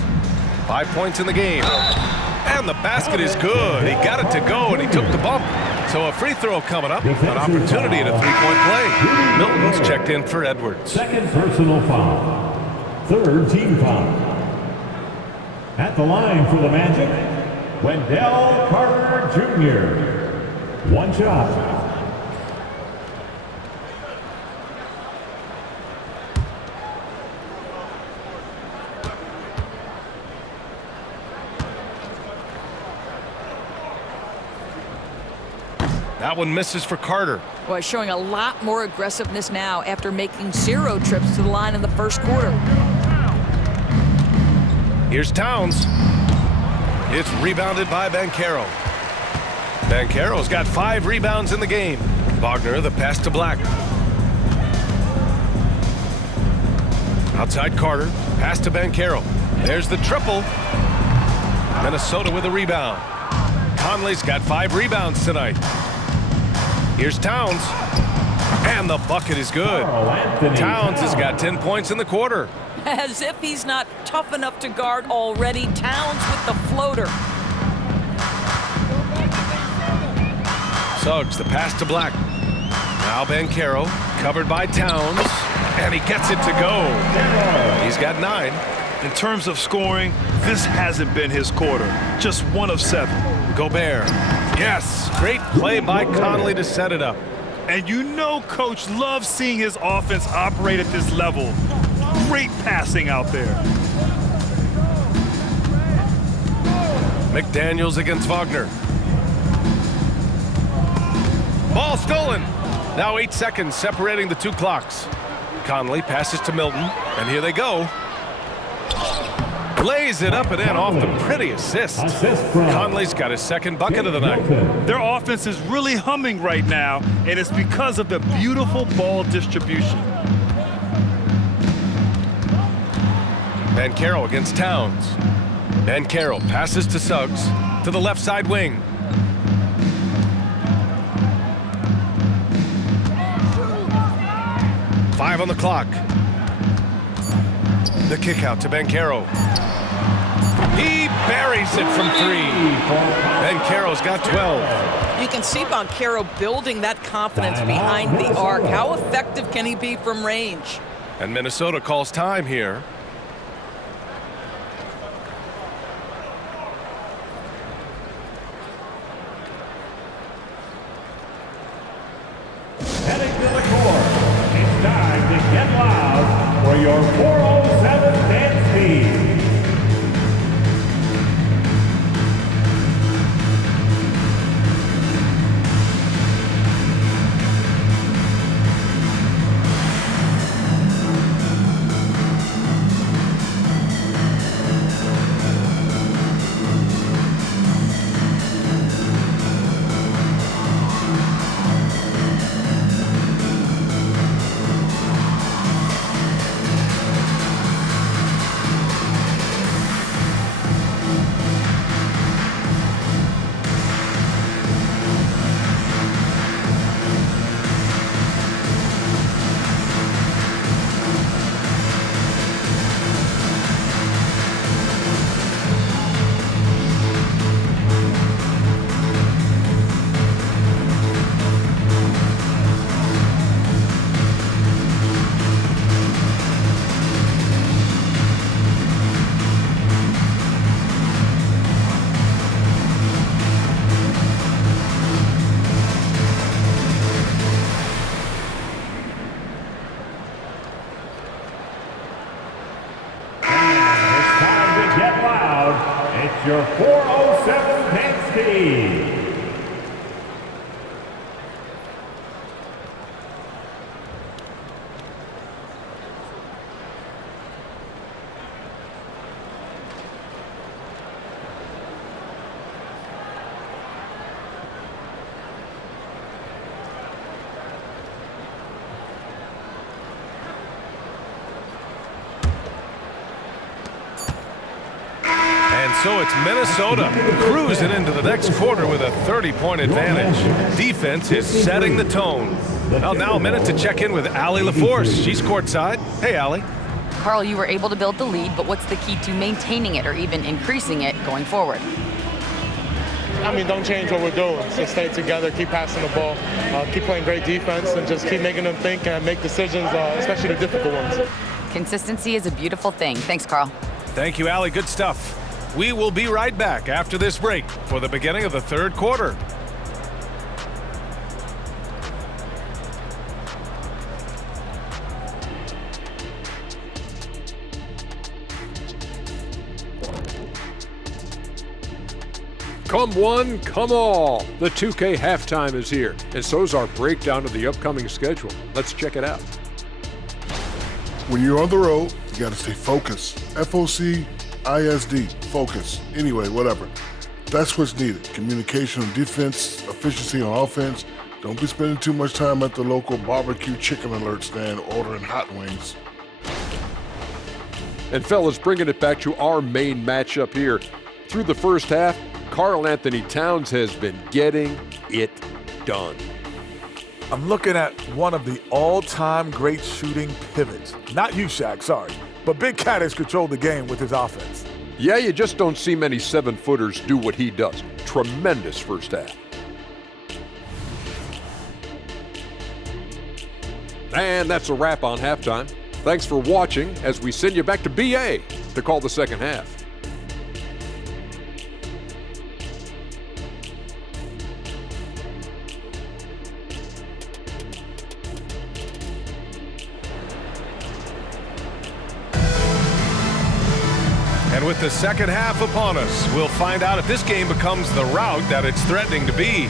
5 points in the game. And the basket is good. He got it to go, and he took the bump. So a free throw coming up, an opportunity at a three-point play. Milton's checked in for Edwards. Second personal foul. Third team foul. At the line for the Magic, Wendell Carter Jr. 1 shot. That one misses for Carter. Boy, showing a lot more aggressiveness now after making 0 trips to the line in the first quarter. Here's Towns. It's rebounded by Banchero. Banchero's got 5 rebounds in the game. Wagner, the pass to Black. Outside Carter, pass to Banchero. There's the triple. Minnesota with a rebound. Conley's got 5 rebounds tonight. Here's Towns. And the bucket is good. Towns has got 10 points in the quarter. As if he's not tough enough to guard already. Towns with the floater. Suggs, the pass to Black. Now Banchero, covered by Towns, and he gets it to go. He's got 9. In terms of scoring, this hasn't been his quarter. Just 1 of 7. Gobert. Yes, great play by Conley to set it up. And you know Coach loves seeing his offense operate at this level. Great passing out there. McDaniels against Wagner. Ball stolen. Now 8 seconds separating the 2 clocks. Conley passes to Milton, and here they go. Lays it up and in off the pretty assist. Conley's got his 2nd bucket of the night. Their offense is really humming right now, and it's because of the beautiful ball distribution. Banchero against Towns. Banchero passes to Suggs to the left side wing. Five on the clock. The kick out to Banchero. He buries it from 3. Banchero's got 12. You can see Banchero building that confidence behind the arc. How effective can he be from range? And Minnesota calls time here. Heading to the court, it's time to get loud for your 407 dance team. Get loud, it's your 407 dance team. So it's Minnesota cruising into the next quarter with a 30-point advantage. Defense is setting the tone. Well, now a minute to check in with Allie LaForce. She's courtside. Hey, Allie. Carl, you were able to build the lead, but what's the key to maintaining it or even increasing it going forward? I mean, don't change what we're doing. Just stay together, keep passing the ball, keep playing great defense, and just keep making them think and make decisions, especially the difficult ones. Consistency is a beautiful thing. Thanks, Carl. Thank you, Allie. Good stuff. We will be right back after this break for the beginning of the third quarter. Come one, come all. The 2K halftime is here, and so's our breakdown of the upcoming schedule. Let's check it out. When you're on the road, you got to stay focused. FOCISD, focus. Anyway, whatever. That's what's needed. Communication on defense, efficiency on offense. Don't be spending too much time at the local barbecue chicken alert stand ordering hot wings. And fellas, bringing it back to our main matchup here. Through the first half, Karl-Anthony Towns has been getting it done. I'm looking at one of the all-time great shooting pivots. Not you, Shaq, sorry. But Big Cat has controlled the game with his offense. Yeah, you just don't see many 7-footers do what he does. Tremendous first half. And that's a wrap on halftime. Thanks for watching as we send you back to BA to call the second half. And with the second half upon us, we'll find out if this game becomes the rout that it's threatening to be.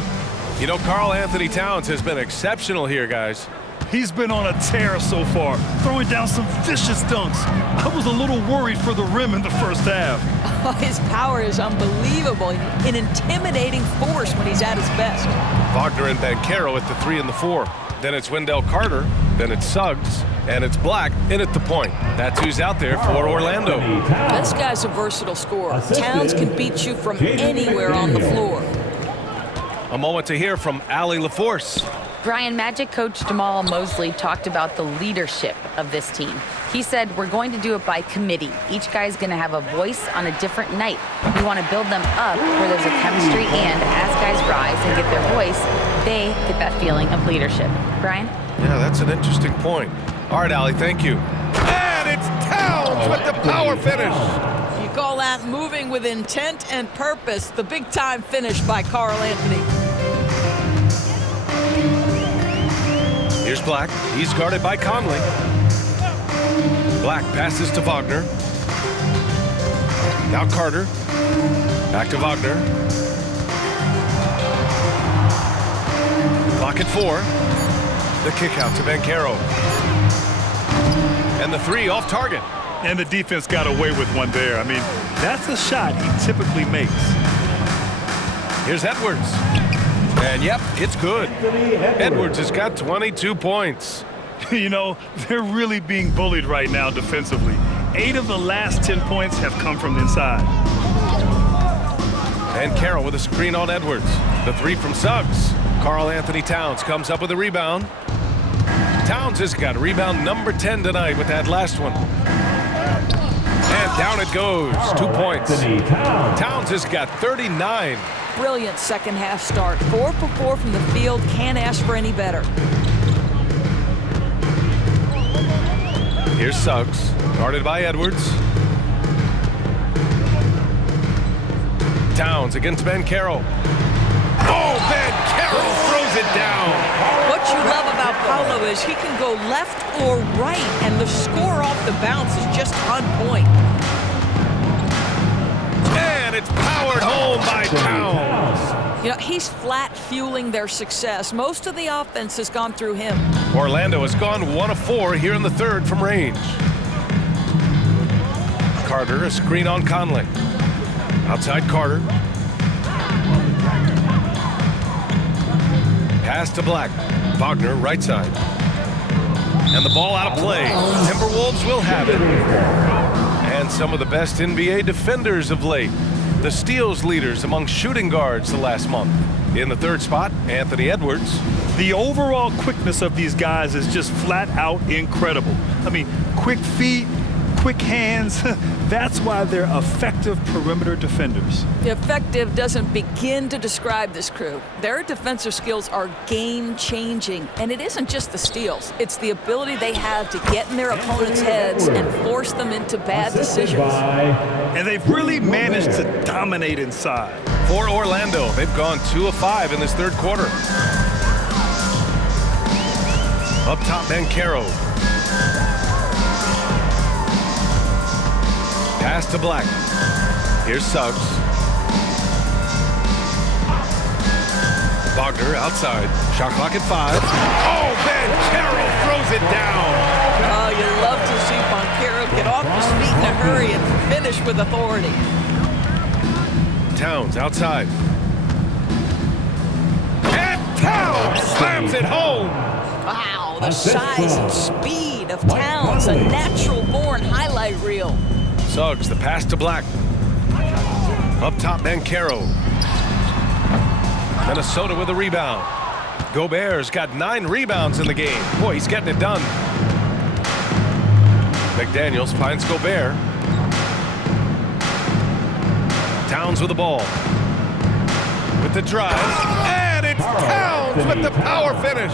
You know, Karl-Anthony Towns has been exceptional here, guys. He's been on a tear so far, throwing down some vicious dunks. I was a little worried for the rim in the first half. Oh, his power is unbelievable. An intimidating force when he's at his best. Wagner and Banchero at the 3 and the 4. Then it's Wendell Carter, then it's Suggs, and it's Black in at the point. That's who's out there for Orlando. This guy's a versatile scorer. Towns can beat you from anywhere on the floor. A moment to hear from Allie LaForce. Brian, Magic coach Jamal Mosley talked about the leadership of this team. He said, we're going to do it by committee. Each guy's going to have a voice on a different night. We want to build them up where there's a chemistry, and as guys rise and get their voice, they get that feeling of leadership. Brian? Yeah, that's an interesting point. All right, Allie, thank you. And it's Towns with the power finish. You call that moving with intent and purpose. The big-time finish by Karl-Anthony. Here's Black. He's guarded by Conley. Black passes to Wagner. Now Carter. Back to Wagner. Clock at 4. The kick out to Banchero. And the three off target. And the defense got away with one there. I mean, that's a shot he typically makes. Here's Edwards. And yep, it's good. Edwards has got 22 points. You know, they're really being bullied right now defensively. 8 of the last 10 points have come from the inside. And Carroll with a screen on Edwards. The three from Suggs. Karl-Anthony Towns comes up with a rebound. Towns has got rebound number 10 tonight with that last one. And down it goes. 2 points. Towns has got 39. Brilliant second half start. 4 for 4 from the field. Can't ask for any better. Here's Suggs, guarded by Edwards. Towns against Banchero. Oh, Banchero throws it down. What you love about Paolo is he can go left or right, and the score off the bounce is just on point. And it's powered home by Towns. You know, he's flat fueling their success. Most of the offense has gone through him. Orlando has gone 1 of 4 here in the third from range. Carter, a screen on Conley. Outside Carter. Pass to Black. Wagner, right side. And the ball out of play. Timberwolves will have it. And some of the best NBA defenders of late. The steals leaders among shooting guards the last month. In the third spot, Anthony Edwards. The overall quickness of these guys is just flat out incredible. I mean, quick feet, quick hands. That's why they're effective perimeter defenders. Effective doesn't begin to describe this crew. Their defensive skills are game-changing, and it isn't just the steals. It's the ability they have to get in their opponents' heads and force them into bad decisions. And they've really managed to dominate inside. For Orlando, they've gone 2 of 5 in this third quarter. Up top, Banchero. Pass to Black. Here's Suggs. Wagner outside. Shot clock at 5. Oh, Banchero throws it down. Oh, you love to see Banchero get off his feet in a hurry and finish with authority. Towns outside. And Towns slams it home. Wow, the size and speed of Towns, a natural-born highlight reel. Suggs, the pass to Black. Up top, Banchero. Minnesota with a rebound. Gobert's got 9 rebounds in the game. Boy, he's getting it done. McDaniels finds Gobert. Towns with the ball. With the drive. And it's Towns with the power finish.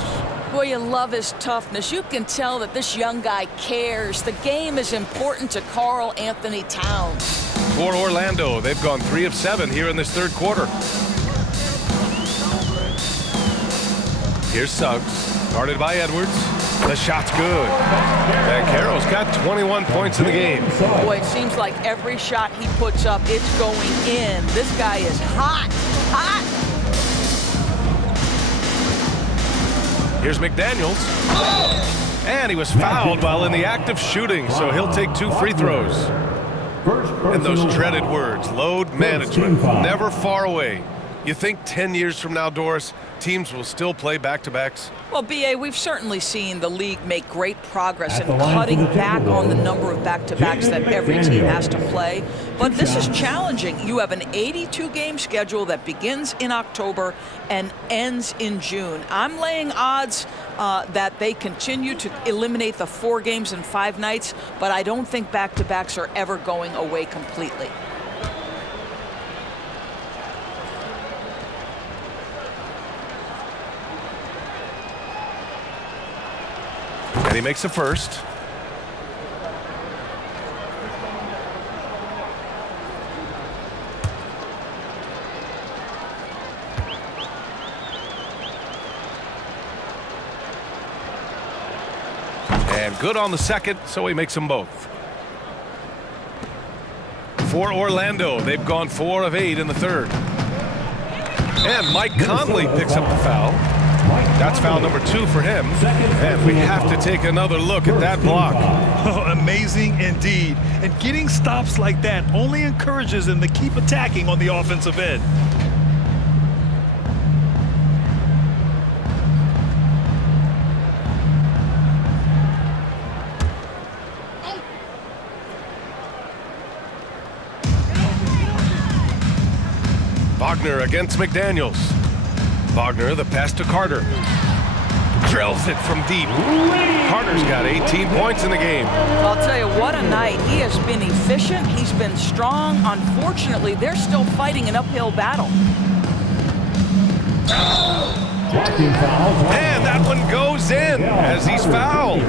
Boy, you love his toughness. You can tell that this young guy cares. The game is important to Karl-Anthony Towns. For Orlando, they've gone 3 of 7 here in this third quarter. Here's Suggs, guarded by Edwards. The shot's good. Banchero's got 21 points in the game. Boy, it seems like every shot he puts up, it's going in. This guy is hot, hot. Here's McDaniels. And he was fouled while in the act of shooting, so he'll take 2 free throws. And those dreaded words, load management, never far away. You think 10 years from now, Doris, teams will still play back-to-backs? Well, B.A., we've certainly seen the league make great progress in cutting back on the number of back-to-backs that every team has to play. But this is challenging. You have an 82-game schedule that begins in October and ends in June. I'm laying odds that they continue to eliminate the 4 games in 5 nights, but I don't think back-to-backs are ever going away completely. And he makes the first. And good on the second, so he makes them both. For Orlando, they've gone 4 of 8 in the third. And Mike Conley picks up the foul. That's foul number 2 for him. And we have to take another look at that block. Oh, amazing indeed. And getting stops like that only encourages them to keep attacking on the offensive end. Wagner against McDaniels. Wagner, the pass to Carter. Drills it from deep. Carter's got 18 points in the game. I'll tell you, what a night. He has been efficient. He's been strong. Unfortunately, they're still fighting an uphill battle. And that one goes in as he's fouled.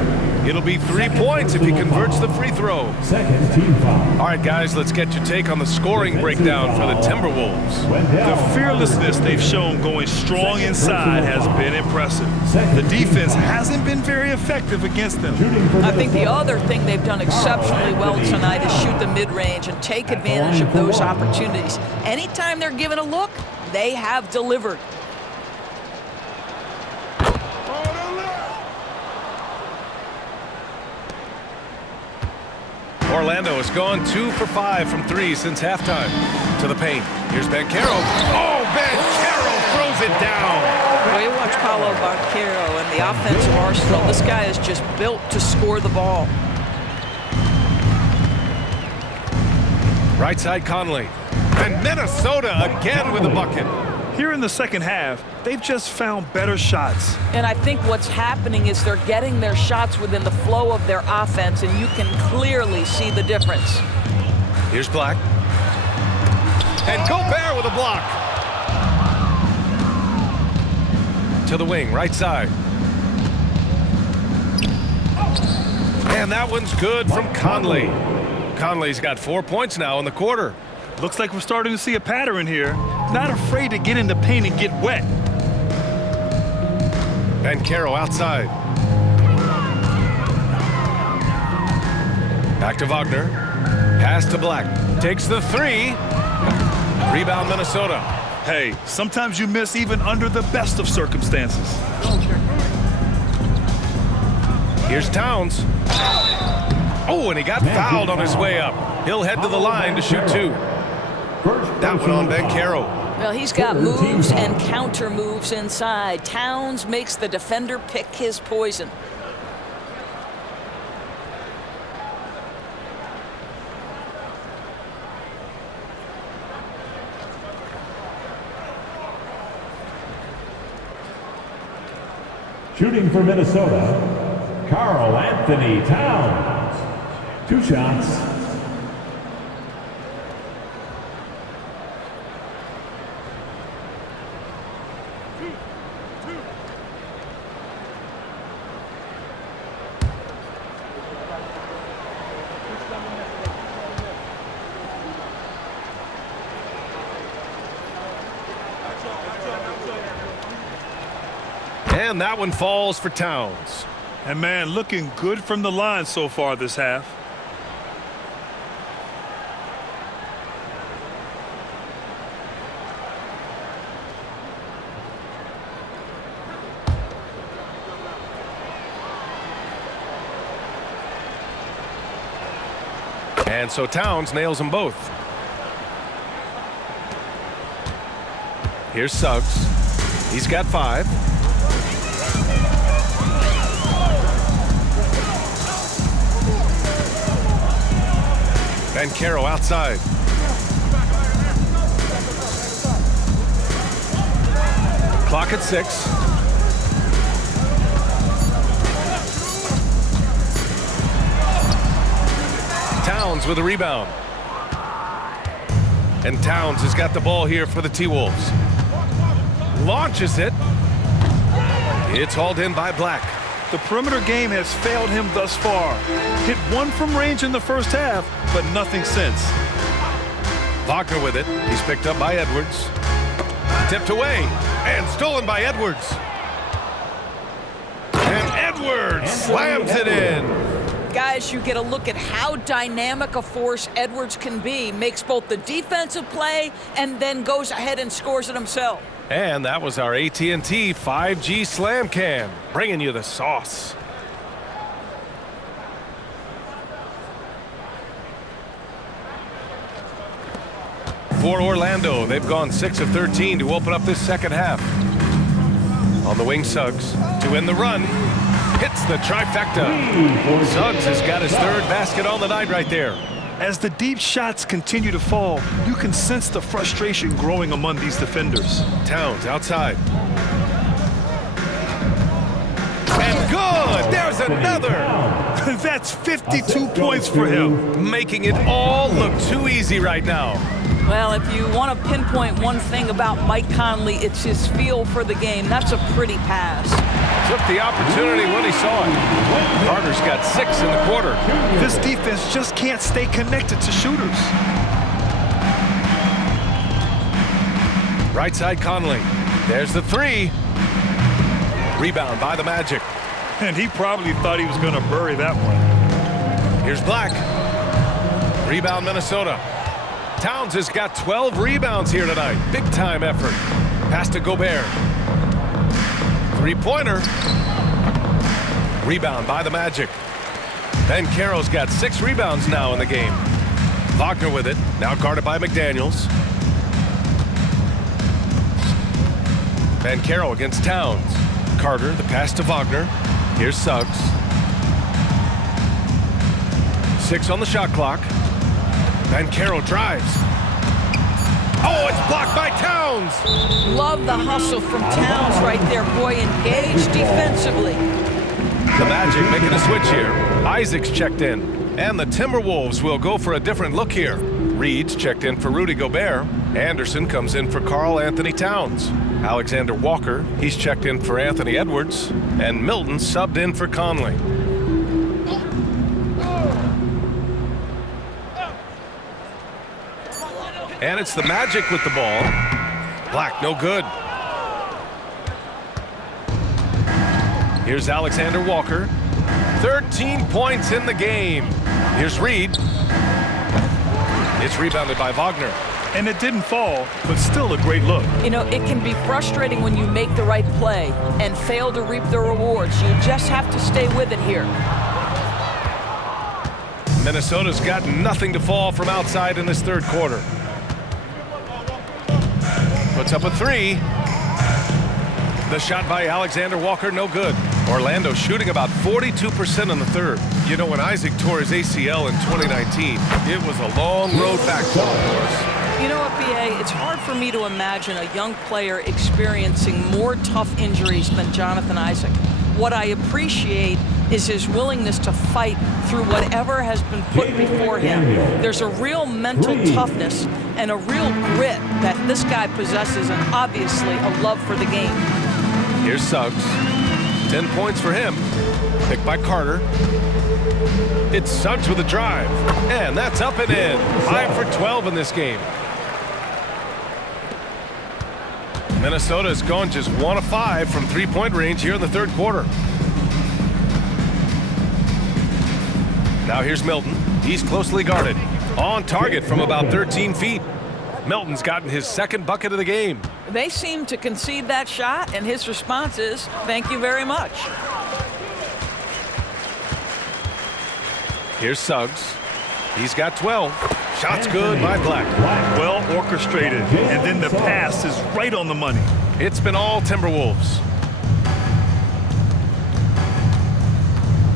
It'll be 3 points if he converts the free throw. Second team foul. All right, guys, let's get your take on the scoring breakdown for the Timberwolves. The fearlessness they've shown going strong inside has been impressive. The defense hasn't been very effective against them. I think the other thing they've done exceptionally well tonight is shoot the mid-range and take advantage of those opportunities. Anytime they're given a look, they have delivered. Orlando has gone 2 for 5 from 3 since halftime. To the paint. Here's Banchero. Oh, Banchero throws it down. Well, you watch Paolo Banchero and the offensive arsenal. This guy is just built to score the ball. Right side Conley. And Minnesota again with the bucket. Here in the second half, they've just found better shots. And I think what's happening is they're getting their shots within the flow of their offense, and you can clearly see the difference. Here's Black. And Gobert with a block. To the wing, right side. And that one's good from Conley. Conley's got 4 points now in the quarter. Looks like we're starting to see a pattern here. Not afraid to get in the paint and get wet. Banchero outside. Back to Wagner. Pass to Black. Takes the 3. Rebound Minnesota. Hey, sometimes you miss even under the best of circumstances. Here's Towns. Oh, and he got fouled on his way up. He'll head to the line to shoot 2. That one on Banchero. Well, he's got moves and counter moves inside. Towns makes the defender pick his poison. Shooting for Minnesota, Karl-Anthony Towns. 2 shots. And that one falls for Towns. And man, looking good from the line so far this half. And so Towns nails them both. Here's Suggs. He's got 5. Banchero outside. Clock at 6. Towns with a rebound. And Towns has got the ball here for the T-Wolves. Launches it. It's hauled in by Black. The perimeter game has failed him thus far. Hit 1 from range in the first half, but nothing since. Wagner with it. He's picked up by Edwards. Tipped away and stolen by Edwards. And Edwards slams it in. Guys, you get a look at how dynamic a force Edwards can be. Makes both the defensive play and then goes ahead and scores it himself. And that was our AT&T 5G Slam Cam, bringing you the sauce. For Orlando, they've gone 6 of 13 to open up this second half. On the wing, Suggs to win the run. Hits the trifecta. Suggs has got his 3rd basket on the night right there. As the deep shots continue to fall, you can sense the frustration growing among these defenders. Towns outside. And good! There's another! That's 52 points for him. Making it all look too easy right now. Well, if you want to pinpoint one thing about Mike Conley, it's his feel for the game. That's a pretty pass. Took the opportunity when he saw it. Carter's got 6 in the quarter. This defense just can't stay connected to shooters. Right side Conley. There's the 3. Rebound by the Magic. And he probably thought he was going to bury that one. Here's Black. Rebound Minnesota. Towns has got 12 rebounds here tonight. Big time effort. Pass to Gobert. 3-pointer. Rebound by the Magic. Banchero's got 6 rebounds now in the game. Wagner with it. Now guarded by McDaniels. Banchero against Towns. Carter, the pass to Wagner. Here's Suggs. 6 on the shot clock. Banchero drives. Oh, it's blocked by Towns. Love the hustle from Towns right there. Boy, engaged defensively. The Magic making a switch here. Isaac's checked in. And the Timberwolves will go for a different look here. Reed's checked in for Rudy Gobert. Anderson comes in for Karl-Anthony Towns. Alexander Walker, he's checked in for Anthony Edwards. And Milton subbed in for Conley. And it's the Magic with the ball. Black, no good. Here's Alexander Walker. 13 points in the game. Here's Reed. It's rebounded by Wagner. And it didn't fall, but still a great look. You know, it can be frustrating when you make the right play and fail to reap the rewards. You just have to stay with it here. Minnesota's got nothing to fall from outside in this 3rd quarter. Puts up a 3. The shot by Alexander Walker, no good. Orlando shooting about 42% in the 3rd. You know, when Isaac tore his ACL in 2019, it was a long road back for him. You know what, B.A., it's hard for me to imagine a young player experiencing more tough injuries than Jonathan Isaac. What I appreciate is his willingness to fight through whatever has been put before him. There's a real mental toughness and a real grit that this guy possesses, and obviously a love for the game. Here's Suggs. 10 points for him. Picked by Carter. It's Suggs with a drive. And that's up and in. 5 for 12 in this game. Minnesota has gone just 1 of 5 from 3-point range here in the 3rd quarter. Now here's Milton. He's closely guarded. On target from about 13 feet. Milton's gotten his 2nd bucket of the game. They seem to concede that shot, and his response is, thank you very much. Here's Suggs. He's got 12. Shot's good by Black. Well orchestrated, and then the pass is right on the money. It's been all Timberwolves.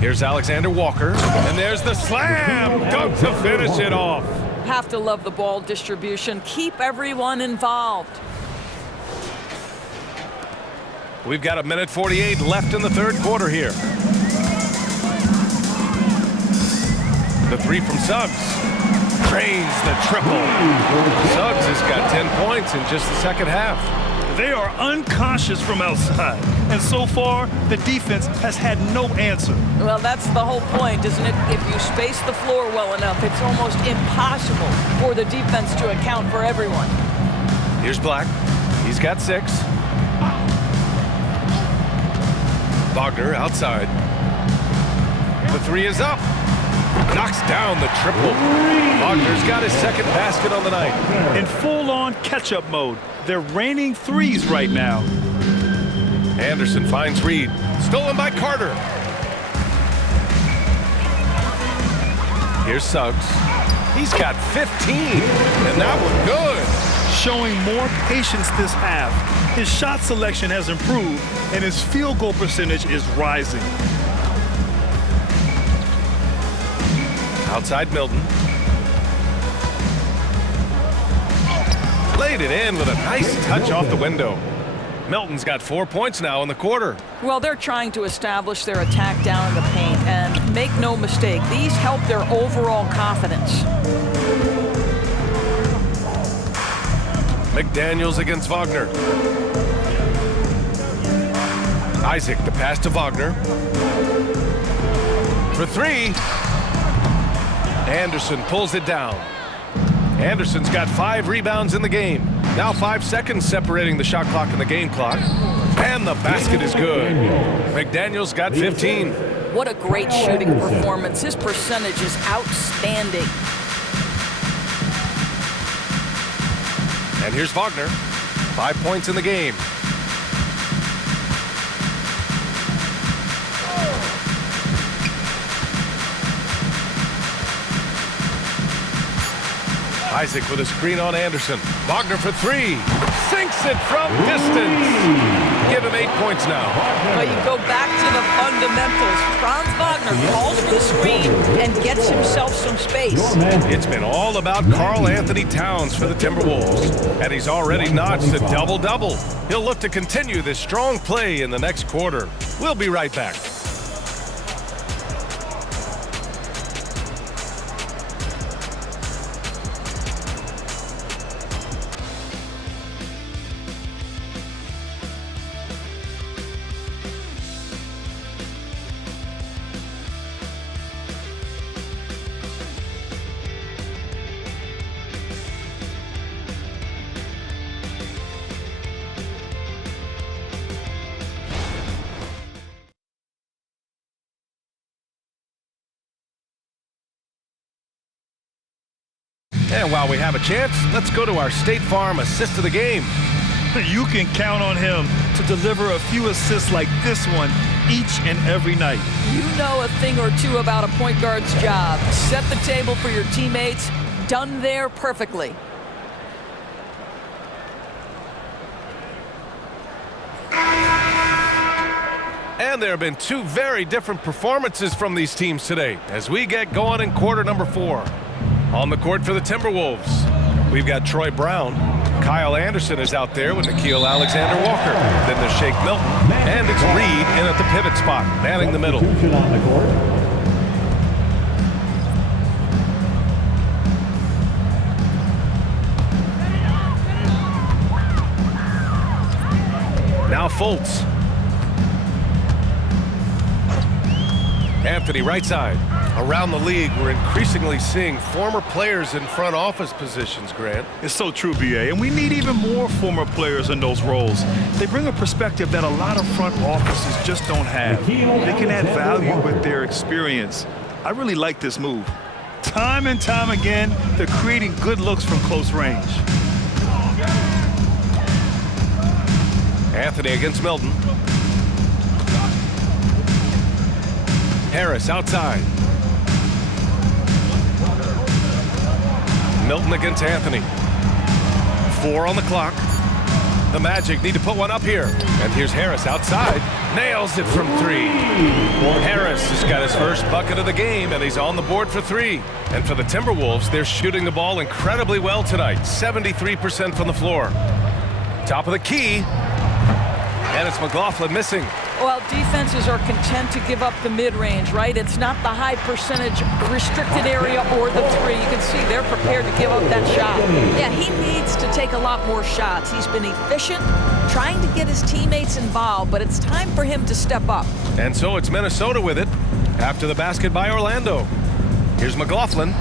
Here's Alexander Walker, and there's the slam dunk to finish it off. Have to love the ball distribution. Keep everyone involved. We've got 1:48 left in the third quarter here. The three from Suggs. Drains the triple. Suggs has got 10 points in just the second half. They are unconscious from outside, and so far, the defense has had no answer. Well, that's the whole point, isn't it? If you space the floor well enough, it's almost impossible for the defense to account for everyone. Here's Black. He's got 6. Wagner outside. The three is up. Knocks down the triple. Wagner's got his second basket on the night. In full-on catch-up mode, they're raining threes right now. Anderson finds Reed. Stolen by Carter. Here's Suggs. He's got 15, and that one good. Showing more patience this half. His shot selection has improved, and his field goal percentage is rising. Outside Milton. Laid it in with a nice touch off the window. Milton's got 4 points now in the quarter. Well, they're trying to establish their attack down in the paint, and make no mistake, these help their overall confidence. McDaniels against Wagner. Isaac, the pass to Wagner. For 3. Anderson pulls it down. Anderson's got 5 rebounds in the game. Now 5 seconds separating the shot clock and the game clock. And the basket is good. McDaniels got 15. What a great shooting performance. His percentage is outstanding. And here's Wagner. 5 points in the game. Isaac with a screen on Anderson. Wagner for 3. Sinks it from distance. Give him 8 points now. Well, you go back to the fundamentals. Franz Wagner calls for the screen and gets himself some space. It's been all about Karl-Anthony Towns for the Timberwolves, and he's already notched a double-double. He'll look to continue this strong play in the next quarter. We'll be right back. And while we have a chance, let's go to our State Farm assist of the game. You can count on him to deliver a few assists like this one each and every night. You know a thing or two about a point guard's job. Set the table for your teammates. Done there perfectly. And there have been 2 very different performances from these teams today as we get going in quarter number 4. On the court for the Timberwolves, we've got Troy Brown. Kyle Anderson is out there with Nickeil Alexander-Walker. Then there's Shake Milton. And it's Reed in at the pivot spot, manning the middle. Now Fultz. Anthony right side. Around the league, we're increasingly seeing former players in front office positions, Grant. It's so true, B.A., and we need even more former players in those roles. They bring a perspective that a lot of front offices just don't have. They can add value with their experience. I really like this move. Time and time again, they're creating good looks from close range. Anthony against Milton. Harris outside. Milton against Anthony. 4 on the clock. The Magic need to put one up here. And here's Harris outside. Nails it from 3. Harris has got his first bucket of the game, and he's on the board for 3. And for the Timberwolves, they're shooting the ball incredibly well tonight. 73% from the floor. Top of the key. And it's McLaughlin missing. Well, defenses are content to give up the mid-range, right? It's not the high percentage restricted area or the 3. You can see they're prepared to give up that shot. Yeah, he needs to take a lot more shots. He's been efficient, trying to get his teammates involved, but it's time for him to step up. And so it's Minnesota with it after the basket by Orlando. Here's McLaughlin.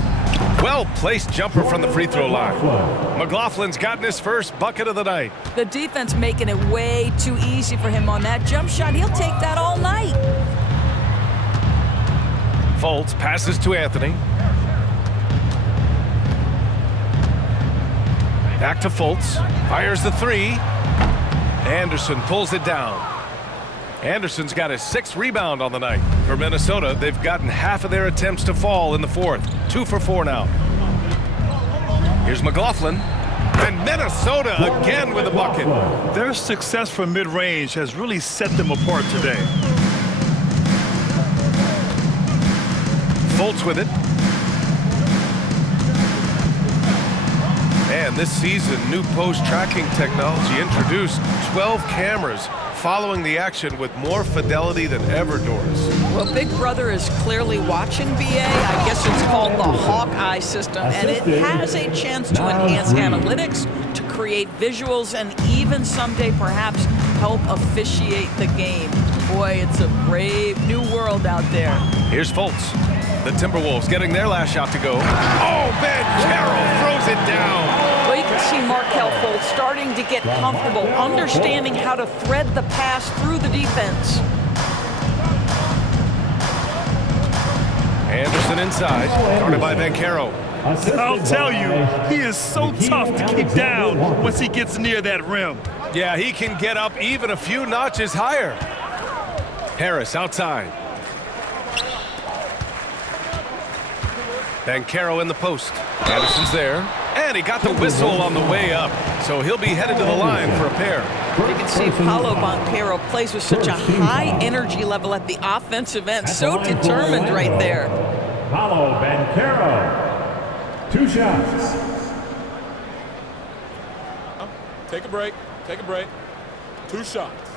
Well-placed jumper from the free throw line. McLaughlin's gotten his first bucket of the night. The defense making it way too easy for him on that jump shot. He'll take that all night. Fultz passes to Anthony. Back to Fultz. Fires the 3. Anderson pulls it down. Anderson's got his 6th rebound on the night. For Minnesota, they've gotten half of their attempts to fall in the 4th. 2 for 4 now. Here's McLaughlin. And Minnesota again with a bucket. Their success from mid-range has really set them apart today. Fultz with it. And this season, new post tracking technology introduced 12 cameras following the action with more fidelity than ever, Doris. Well, Big Brother is clearly watching BA. I guess it's called the Hawkeye system, and it has a chance to enhance analytics, to create visuals, and even someday perhaps help officiate the game. Boy, it's a brave new world out there. Here's Fultz. The Timberwolves getting their last shot to go. Oh, Banchero throws it down. Well, you can see Markelle Fultz starting to get comfortable, understanding how to thread the pass through the defense. Anderson inside, guarded by Banchero. I'll tell you, he is so tough to keep down once he gets near that rim. Yeah, he can get up even a few notches higher. Harris outside. Banchero in the post. Anderson's there. And he got the whistle on the way up. So he'll be headed to the line for a pair. You can see Paolo Banchero plays with such a high energy level at the offensive end. So determined right there. Paolo Banchero. 2 shots. Take a break. Take a break. 2 shots.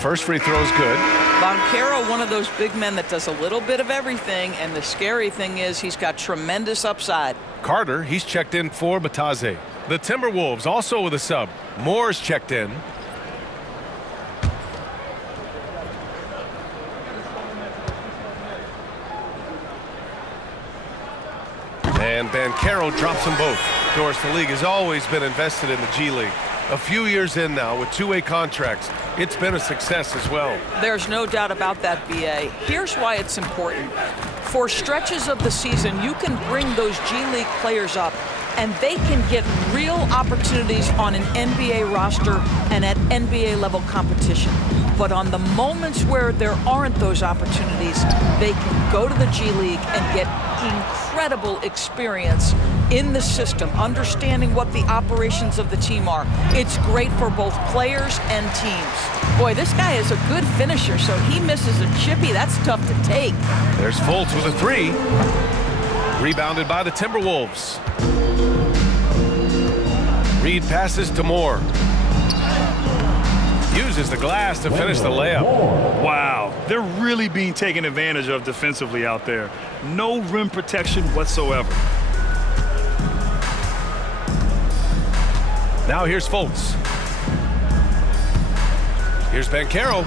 First free throw is good. Banchero, one of those big men that does a little bit of everything, and the scary thing is he's got tremendous upside. Carter, he's checked in for Bataze. The Timberwolves also with a sub. Moore's checked in. And Banchero drops them both. Doris, the league has always been invested in the G League. A few years in now with 2-way contracts, it's been a success as well. There's no doubt about that, BA. Here's why it's important. For stretches of the season, you can bring those G League players up, and they can get real opportunities on an NBA roster and at NBA level competition. But on the moments where there aren't those opportunities, they can go to the G League and get incredible experience in the system, understanding what the operations of the team are. It's great for both players and teams. Boy, this guy is a good finisher, so he misses a chippy. That's tough to take. There's Fultz with a 3. Rebounded by the Timberwolves. Reed passes to Moore. Uses the glass to finish the layup. Wow, they're really being taken advantage of defensively out there. No rim protection whatsoever. Now here's Fultz. Here's Banchero.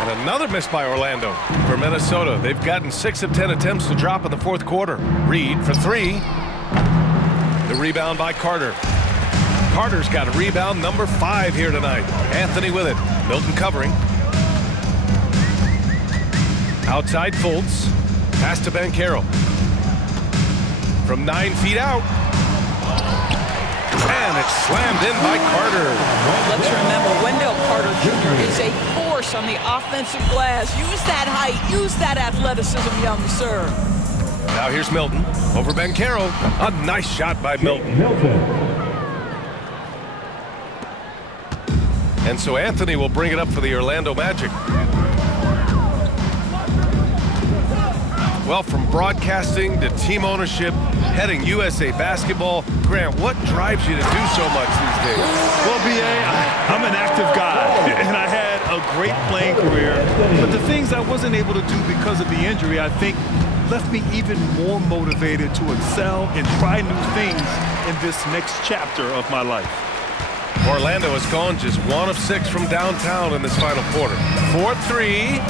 And another miss by Orlando. For Minnesota, they've gotten 6 of 10 attempts to drop in the 4th quarter. Reed for 3. The rebound by Carter. Carter's got a rebound number 5 here tonight. Anthony with it. Milton covering. Outside Fultz. Pass to Banchero. From 9 feet out. And it's slammed in by Carter. Let's remember, Wendell Carter Jr. is a force on the offensive glass. Use that height, use that athleticism, young sir. Now here's Milton over Banchero. A nice shot by Milton. And so Anthony will bring it up for the Orlando Magic. Well, from broadcasting to team ownership, heading USA Basketball, Grant, what drives you to do so much these days? Well, B.A., I'm an active guy, and I had a great playing career. But the things I wasn't able to do because of the injury, I think, left me even more motivated to excel and try new things in this next chapter of my life. Orlando has gone just 1 of 6 from downtown in this final quarter. 4-3.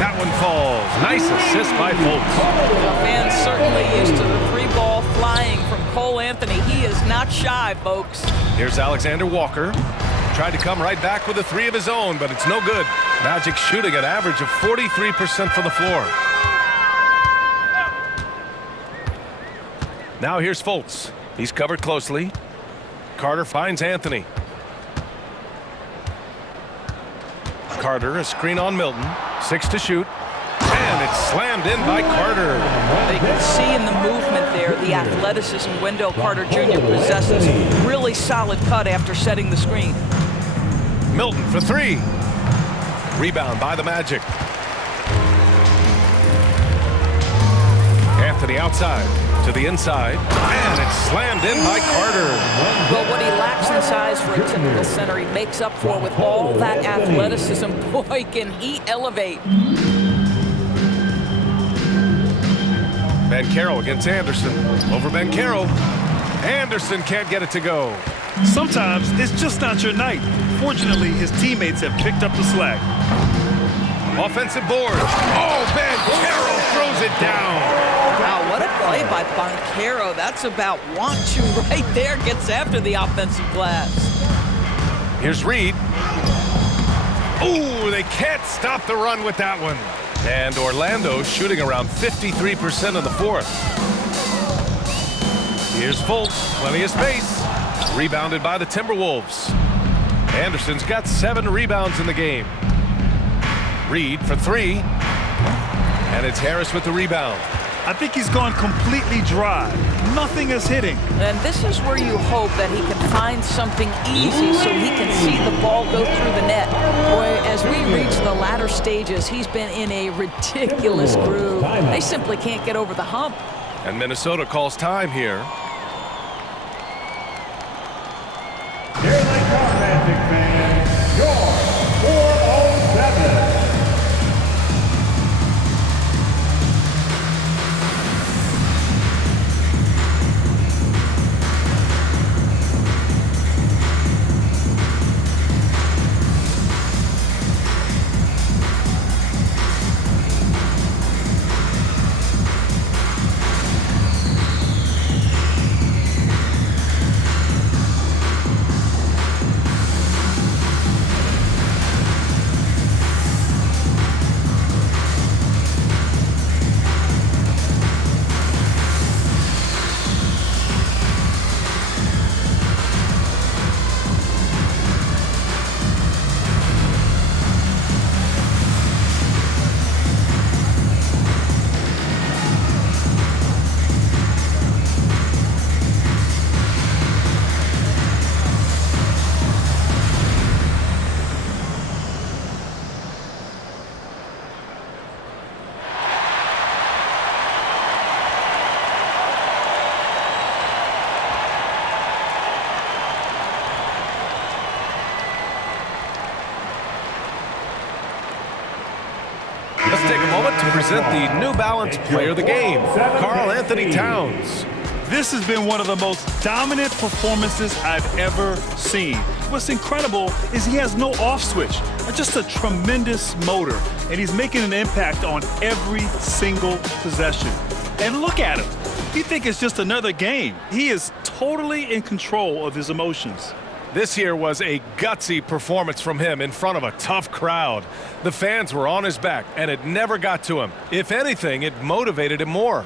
That one falls. Nice assist by Fultz. The fans certainly used to the 3-ball flying from Karl-Anthony. He is not shy, folks. Here's Alexander Walker. Tried to come right back with a 3 of his own, but it's no good. Magic shooting an average of 43% from the floor. Now here's Fultz. He's covered closely. Carter finds Anthony. Carter, a screen on Milton. 6 to shoot. And it's slammed in by Carter. They can see in the movement there the athleticism Wendell Carter Jr. possesses. Really solid cut after setting the screen. Milton for 3. Rebound by the Magic. Anthony outside to the inside, and it's slammed in by Carter. Well, what he lacks in size for a typical center, he makes up for with all that athleticism. Boy, can he elevate. Banchero against Anderson. Over Banchero. Anderson can't get it to go. Sometimes it's just not your night. Fortunately, his teammates have picked up the slack. Offensive board. Oh, Banchero throws it down. Wow, what a play by Banchero. That's about want to right there. Gets after the offensive glass. Here's Reed. Ooh, they can't stop the run with that one. And Orlando shooting around 53% in the fourth. Here's Fultz, plenty of space. Rebounded by the Timberwolves. Anderson's got 7 rebounds in the game. Reed for 3. And it's Harris with the rebound. I think he's gone completely dry. Nothing is hitting. And this is where you hope that he can find something easy so he can see the ball go through the net. Boy, as we reach the latter stages, he's been in a ridiculous groove. They simply can't get over the hump. And Minnesota calls time here. Here they come, Magic fans. Your 407. Let's take a moment to present the New Balance Player of the Game, Karl-Anthony Towns. This has been one of the most dominant performances I've ever seen. What's incredible is he has no off switch, just a tremendous motor, and he's making an impact on every single possession. And look at him. You think it's just another game. He is totally in control of his emotions. This here was a gutsy performance from him in front of a tough crowd. The fans were on his back, and it never got to him. If anything, it motivated him more.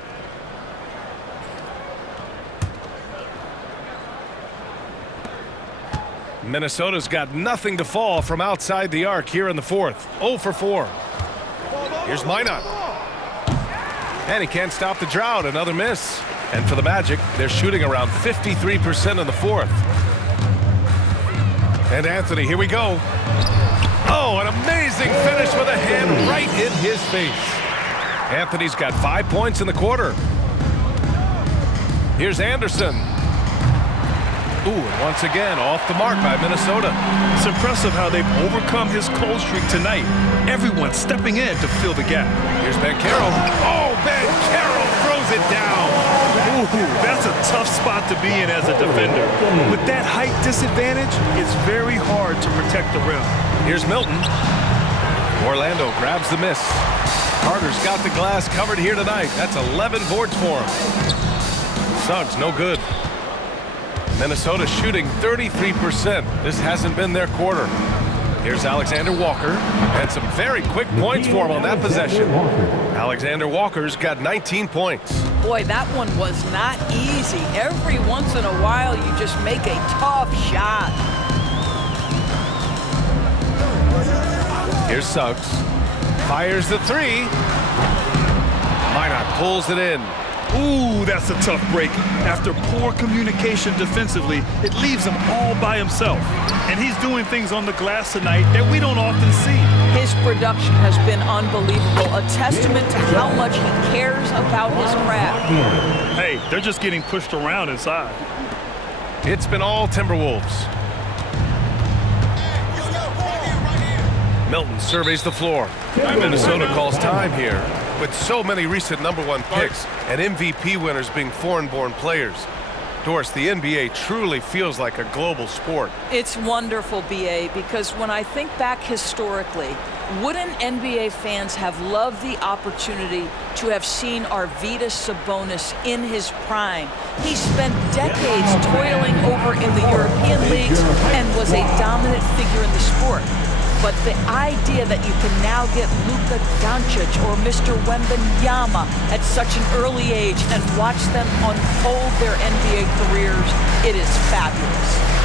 Minnesota's got nothing to fall from outside the arc here in the fourth. 0 for 4. Here's Minot. And he can't stop the drought. Another miss. And for the Magic, they're shooting around 53% in the fourth. And Anthony, here we go. Oh, an amazing finish with a hand right in his face. Anthony's got 5 points in the quarter. Here's Anderson. Ooh, and once again, off the mark by Minnesota. It's impressive how they've overcome his cold streak tonight. Everyone stepping in to fill the gap. Here's Banchero. Oh, Banchero throws it down. Ooh, that's a tough spot to be in as a defender. With that height disadvantage, it's very hard to protect the rim. Here's Milton. Orlando grabs the miss. Carter's got the glass covered here tonight. That's 11 boards for him. Suggs, no good. Minnesota shooting 33%. This hasn't been their quarter. Here's Alexander Walker. And some very quick points for him on that possession. Alexander Walker's got 19 points. Boy, that one was not easy. Every once in a while, you just make a tough shot. Here's Suggs. Fires the three. Minot pulls it in. Ooh, that's a tough break. After poor communication defensively, it leaves him all by himself. And he's doing things on the glass tonight that we don't often see. His production has been unbelievable, a testament to how much he cares about his craft. Hey, they're just getting pushed around inside. It's been all Timberwolves. Milton surveys the floor. Minnesota calls time here. With so many recent #1 picks and MVP winners being foreign-born players, Doris, the NBA truly feels like a global sport. It's wonderful, BA, because when I think back historically, wouldn't NBA fans have loved the opportunity to have seen Arvydas Sabonis in his prime? He spent decades toiling over in the European leagues and was a dominant figure in the sport. But the idea that you can now get Luka Doncic or Mr. Wembanyama at such an early age and watch them unfold their NBA careers, it is fabulous.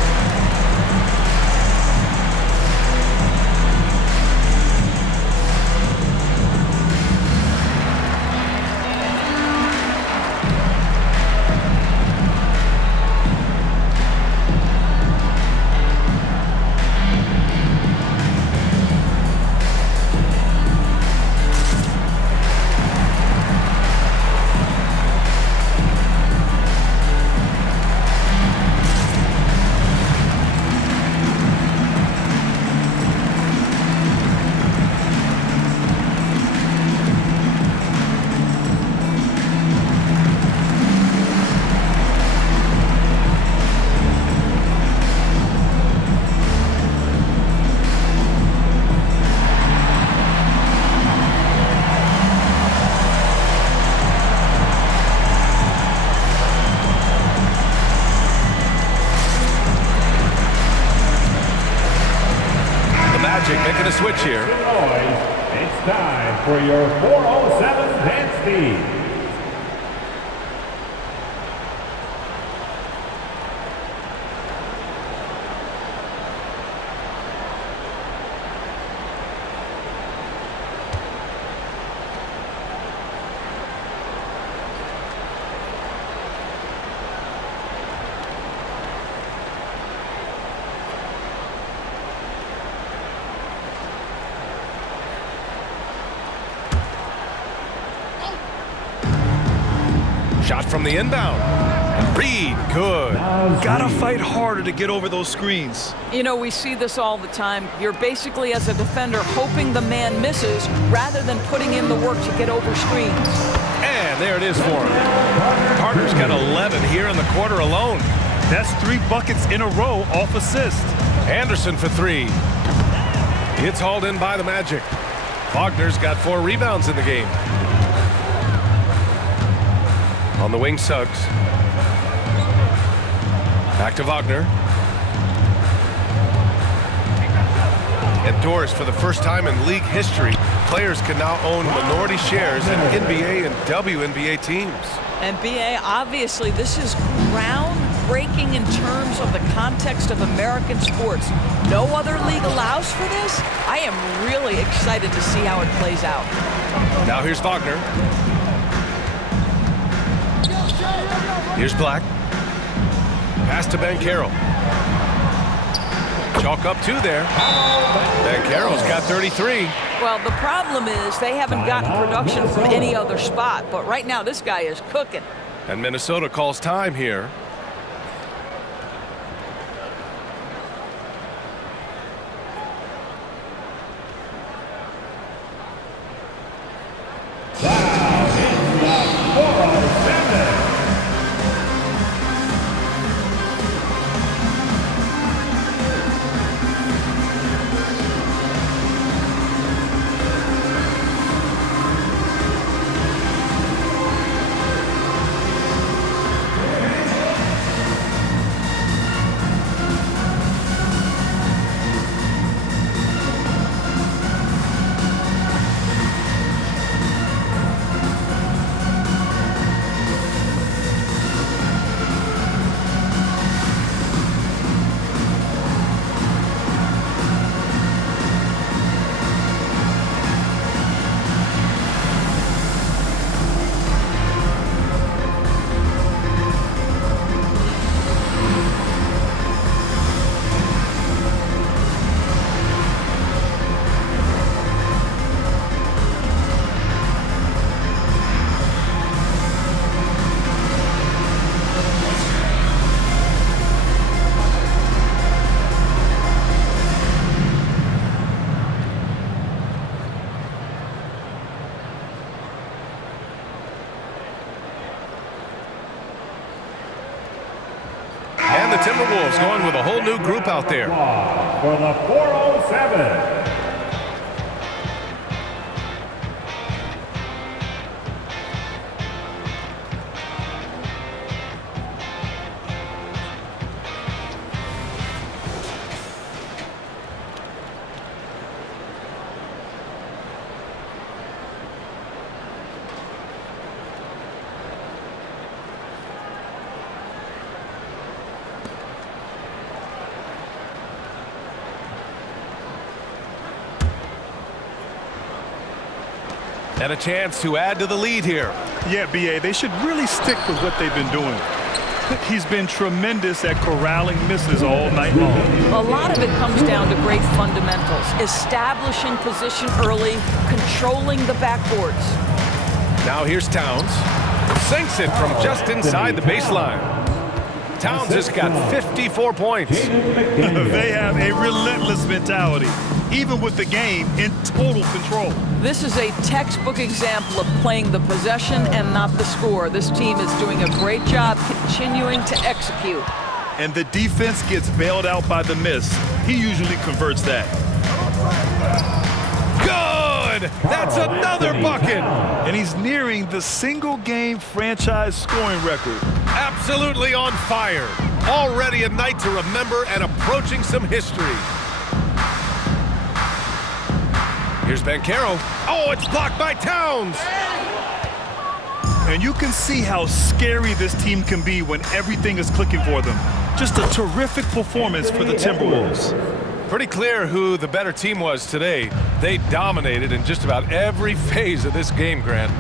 Making a switch here. It's time for your 407 dance speed. Shot from the inbound. Reed, good. Gotta fight harder to get over those screens. You know, we see this all the time. You're basically, as a defender, hoping the man misses rather than putting in the work to get over screens. And there it is for him. Carter's got 11 here in the quarter alone. That's 3 buckets in a row off assist. Anderson for 3. It's hauled in by the Magic. Wagner's got 4 rebounds in the game. On the wing, Suggs. Back to Wagner. And Doris, for the first time in league history, players can now own minority shares in NBA and WNBA teams. And BA, obviously, this is groundbreaking speaking in terms of the context of American sports, no other league allows for this. I am really excited to see how it plays out. Now here's Wagner. Here's Black. Pass to Banchero. Chalk up 2 there. Banchero's got 33. Well, the problem is they haven't gotten production from any other spot, but right now this guy is cooking. And Minnesota calls time here. And the Timberwolves going with a whole new group out there. For the 407. And a chance to add to the lead here. Yeah, B.A., they should really stick with what they've been doing. He's been tremendous at corralling misses all night long. A lot of it comes down to great fundamentals, establishing position early, controlling the backboards. Now here's Towns. Sinks it from just inside the baseline. Towns has got 54 points. They have a relentless mentality, even with the game in total control. This is a textbook example of playing the possession and not the score. This team is doing a great job continuing to execute. And the defense gets bailed out by the miss. He usually converts that. Good! That's another bucket! And he's nearing the single-game franchise scoring record. Absolutely on fire. Already a night to remember and approaching some history. Here's Banchero. Oh, it's blocked by Towns. And you can see how scary this team can be when everything is clicking for them. Just a terrific performance for the Timberwolves. Pretty clear who the better team was today. They dominated in just about every phase of this game, Grant.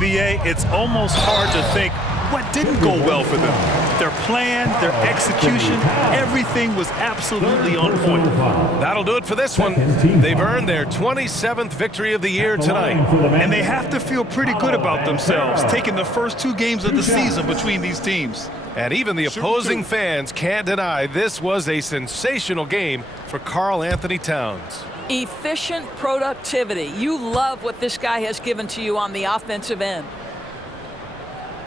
B.A., it's almost hard to think what didn't go well for them. Their plan, their execution, everything was absolutely on point. That'll do it for this one. They've earned their 27th victory of the year tonight. And they have to feel pretty good about themselves, taking the first 2 games of the season between these teams. And even the opposing fans can't deny this was a sensational game for Karl-Anthony Towns. Efficient productivity. You love what this guy has given to you on the offensive end.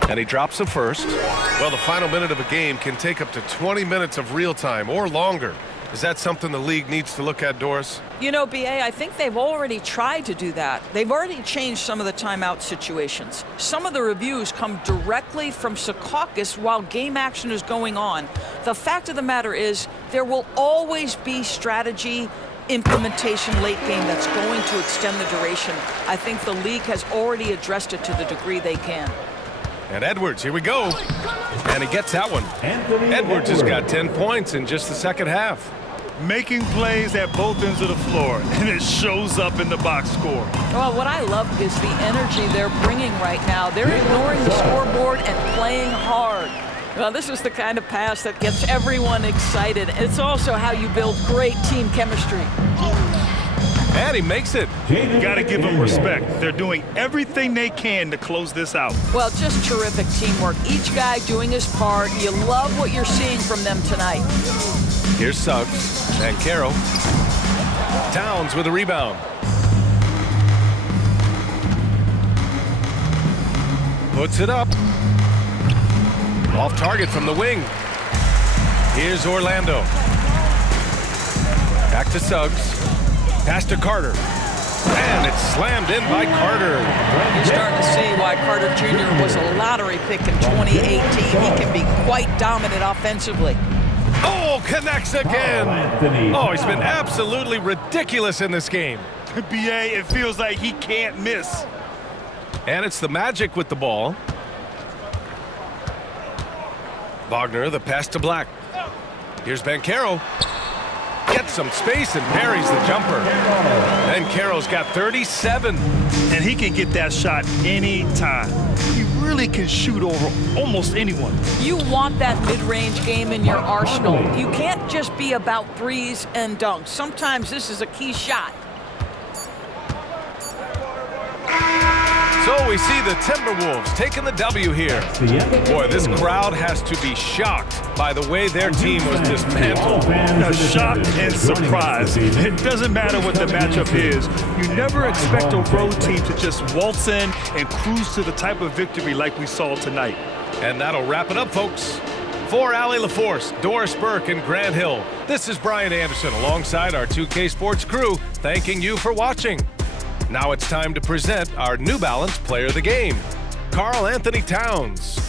And he drops it first. Well, the final minute of a game can take up to 20 minutes of real time or longer. Is that something the league needs to look at, Doris? You know, B.A., I think they've already tried to do that. They've already changed some of the timeout situations. Some of the reviews come directly from Secaucus while game action is going on. The fact of the matter is there will always be strategy implementation late game that's going to extend the duration. I think the league has already addressed it to the degree they can. And Edwards, here we go. And he gets that one. Edwards has got 10 points in just the second half. Making plays at both ends of the floor, and it shows up in the box score. Well, what I love is the energy they're bringing right now. They're ignoring the scoreboard and playing hard. Well, this is the kind of pass that gets everyone excited. It's also how you build great team chemistry. And he makes it. You got to give them respect. They're doing everything they can to close this out. Well, just terrific teamwork. Each guy doing his part. You love what you're seeing from them tonight. Here's Suggs. Banchero. Towns with a rebound. Puts it up. Off target from the wing. Here's Orlando. Back to Suggs. Pass to Carter. And it's slammed in by Carter. You're starting to see why Carter Jr. was a lottery pick in 2018. He can be quite dominant offensively. Oh, connects again. Oh, he's been absolutely ridiculous in this game. BA, it feels like he can't miss. And it's the Magic with the ball. Wagner, the pass to Black. Here's Banchero. Gets some space and parries the jumper. Banchero's got 37. And he can get that shot anytime. He really can shoot over almost anyone. You want that mid-range game in your arsenal. You can't just be about threes and dunks. Sometimes this is a key shot. So we see the Timberwolves taking the W here. Boy, this crowd has to be shocked by the way their team was dismantled. Shock and surprise. It doesn't matter what the matchup is. You never expect a road team to just waltz in and cruise to the type of victory like we saw tonight. And that'll wrap it up, folks. For Allie LaForce, Doris Burke, and Grant Hill, this is Brian Anderson alongside our 2K Sports crew, thanking you for watching. Now it's time to present our New Balance Player of the Game, Karl-Anthony Towns.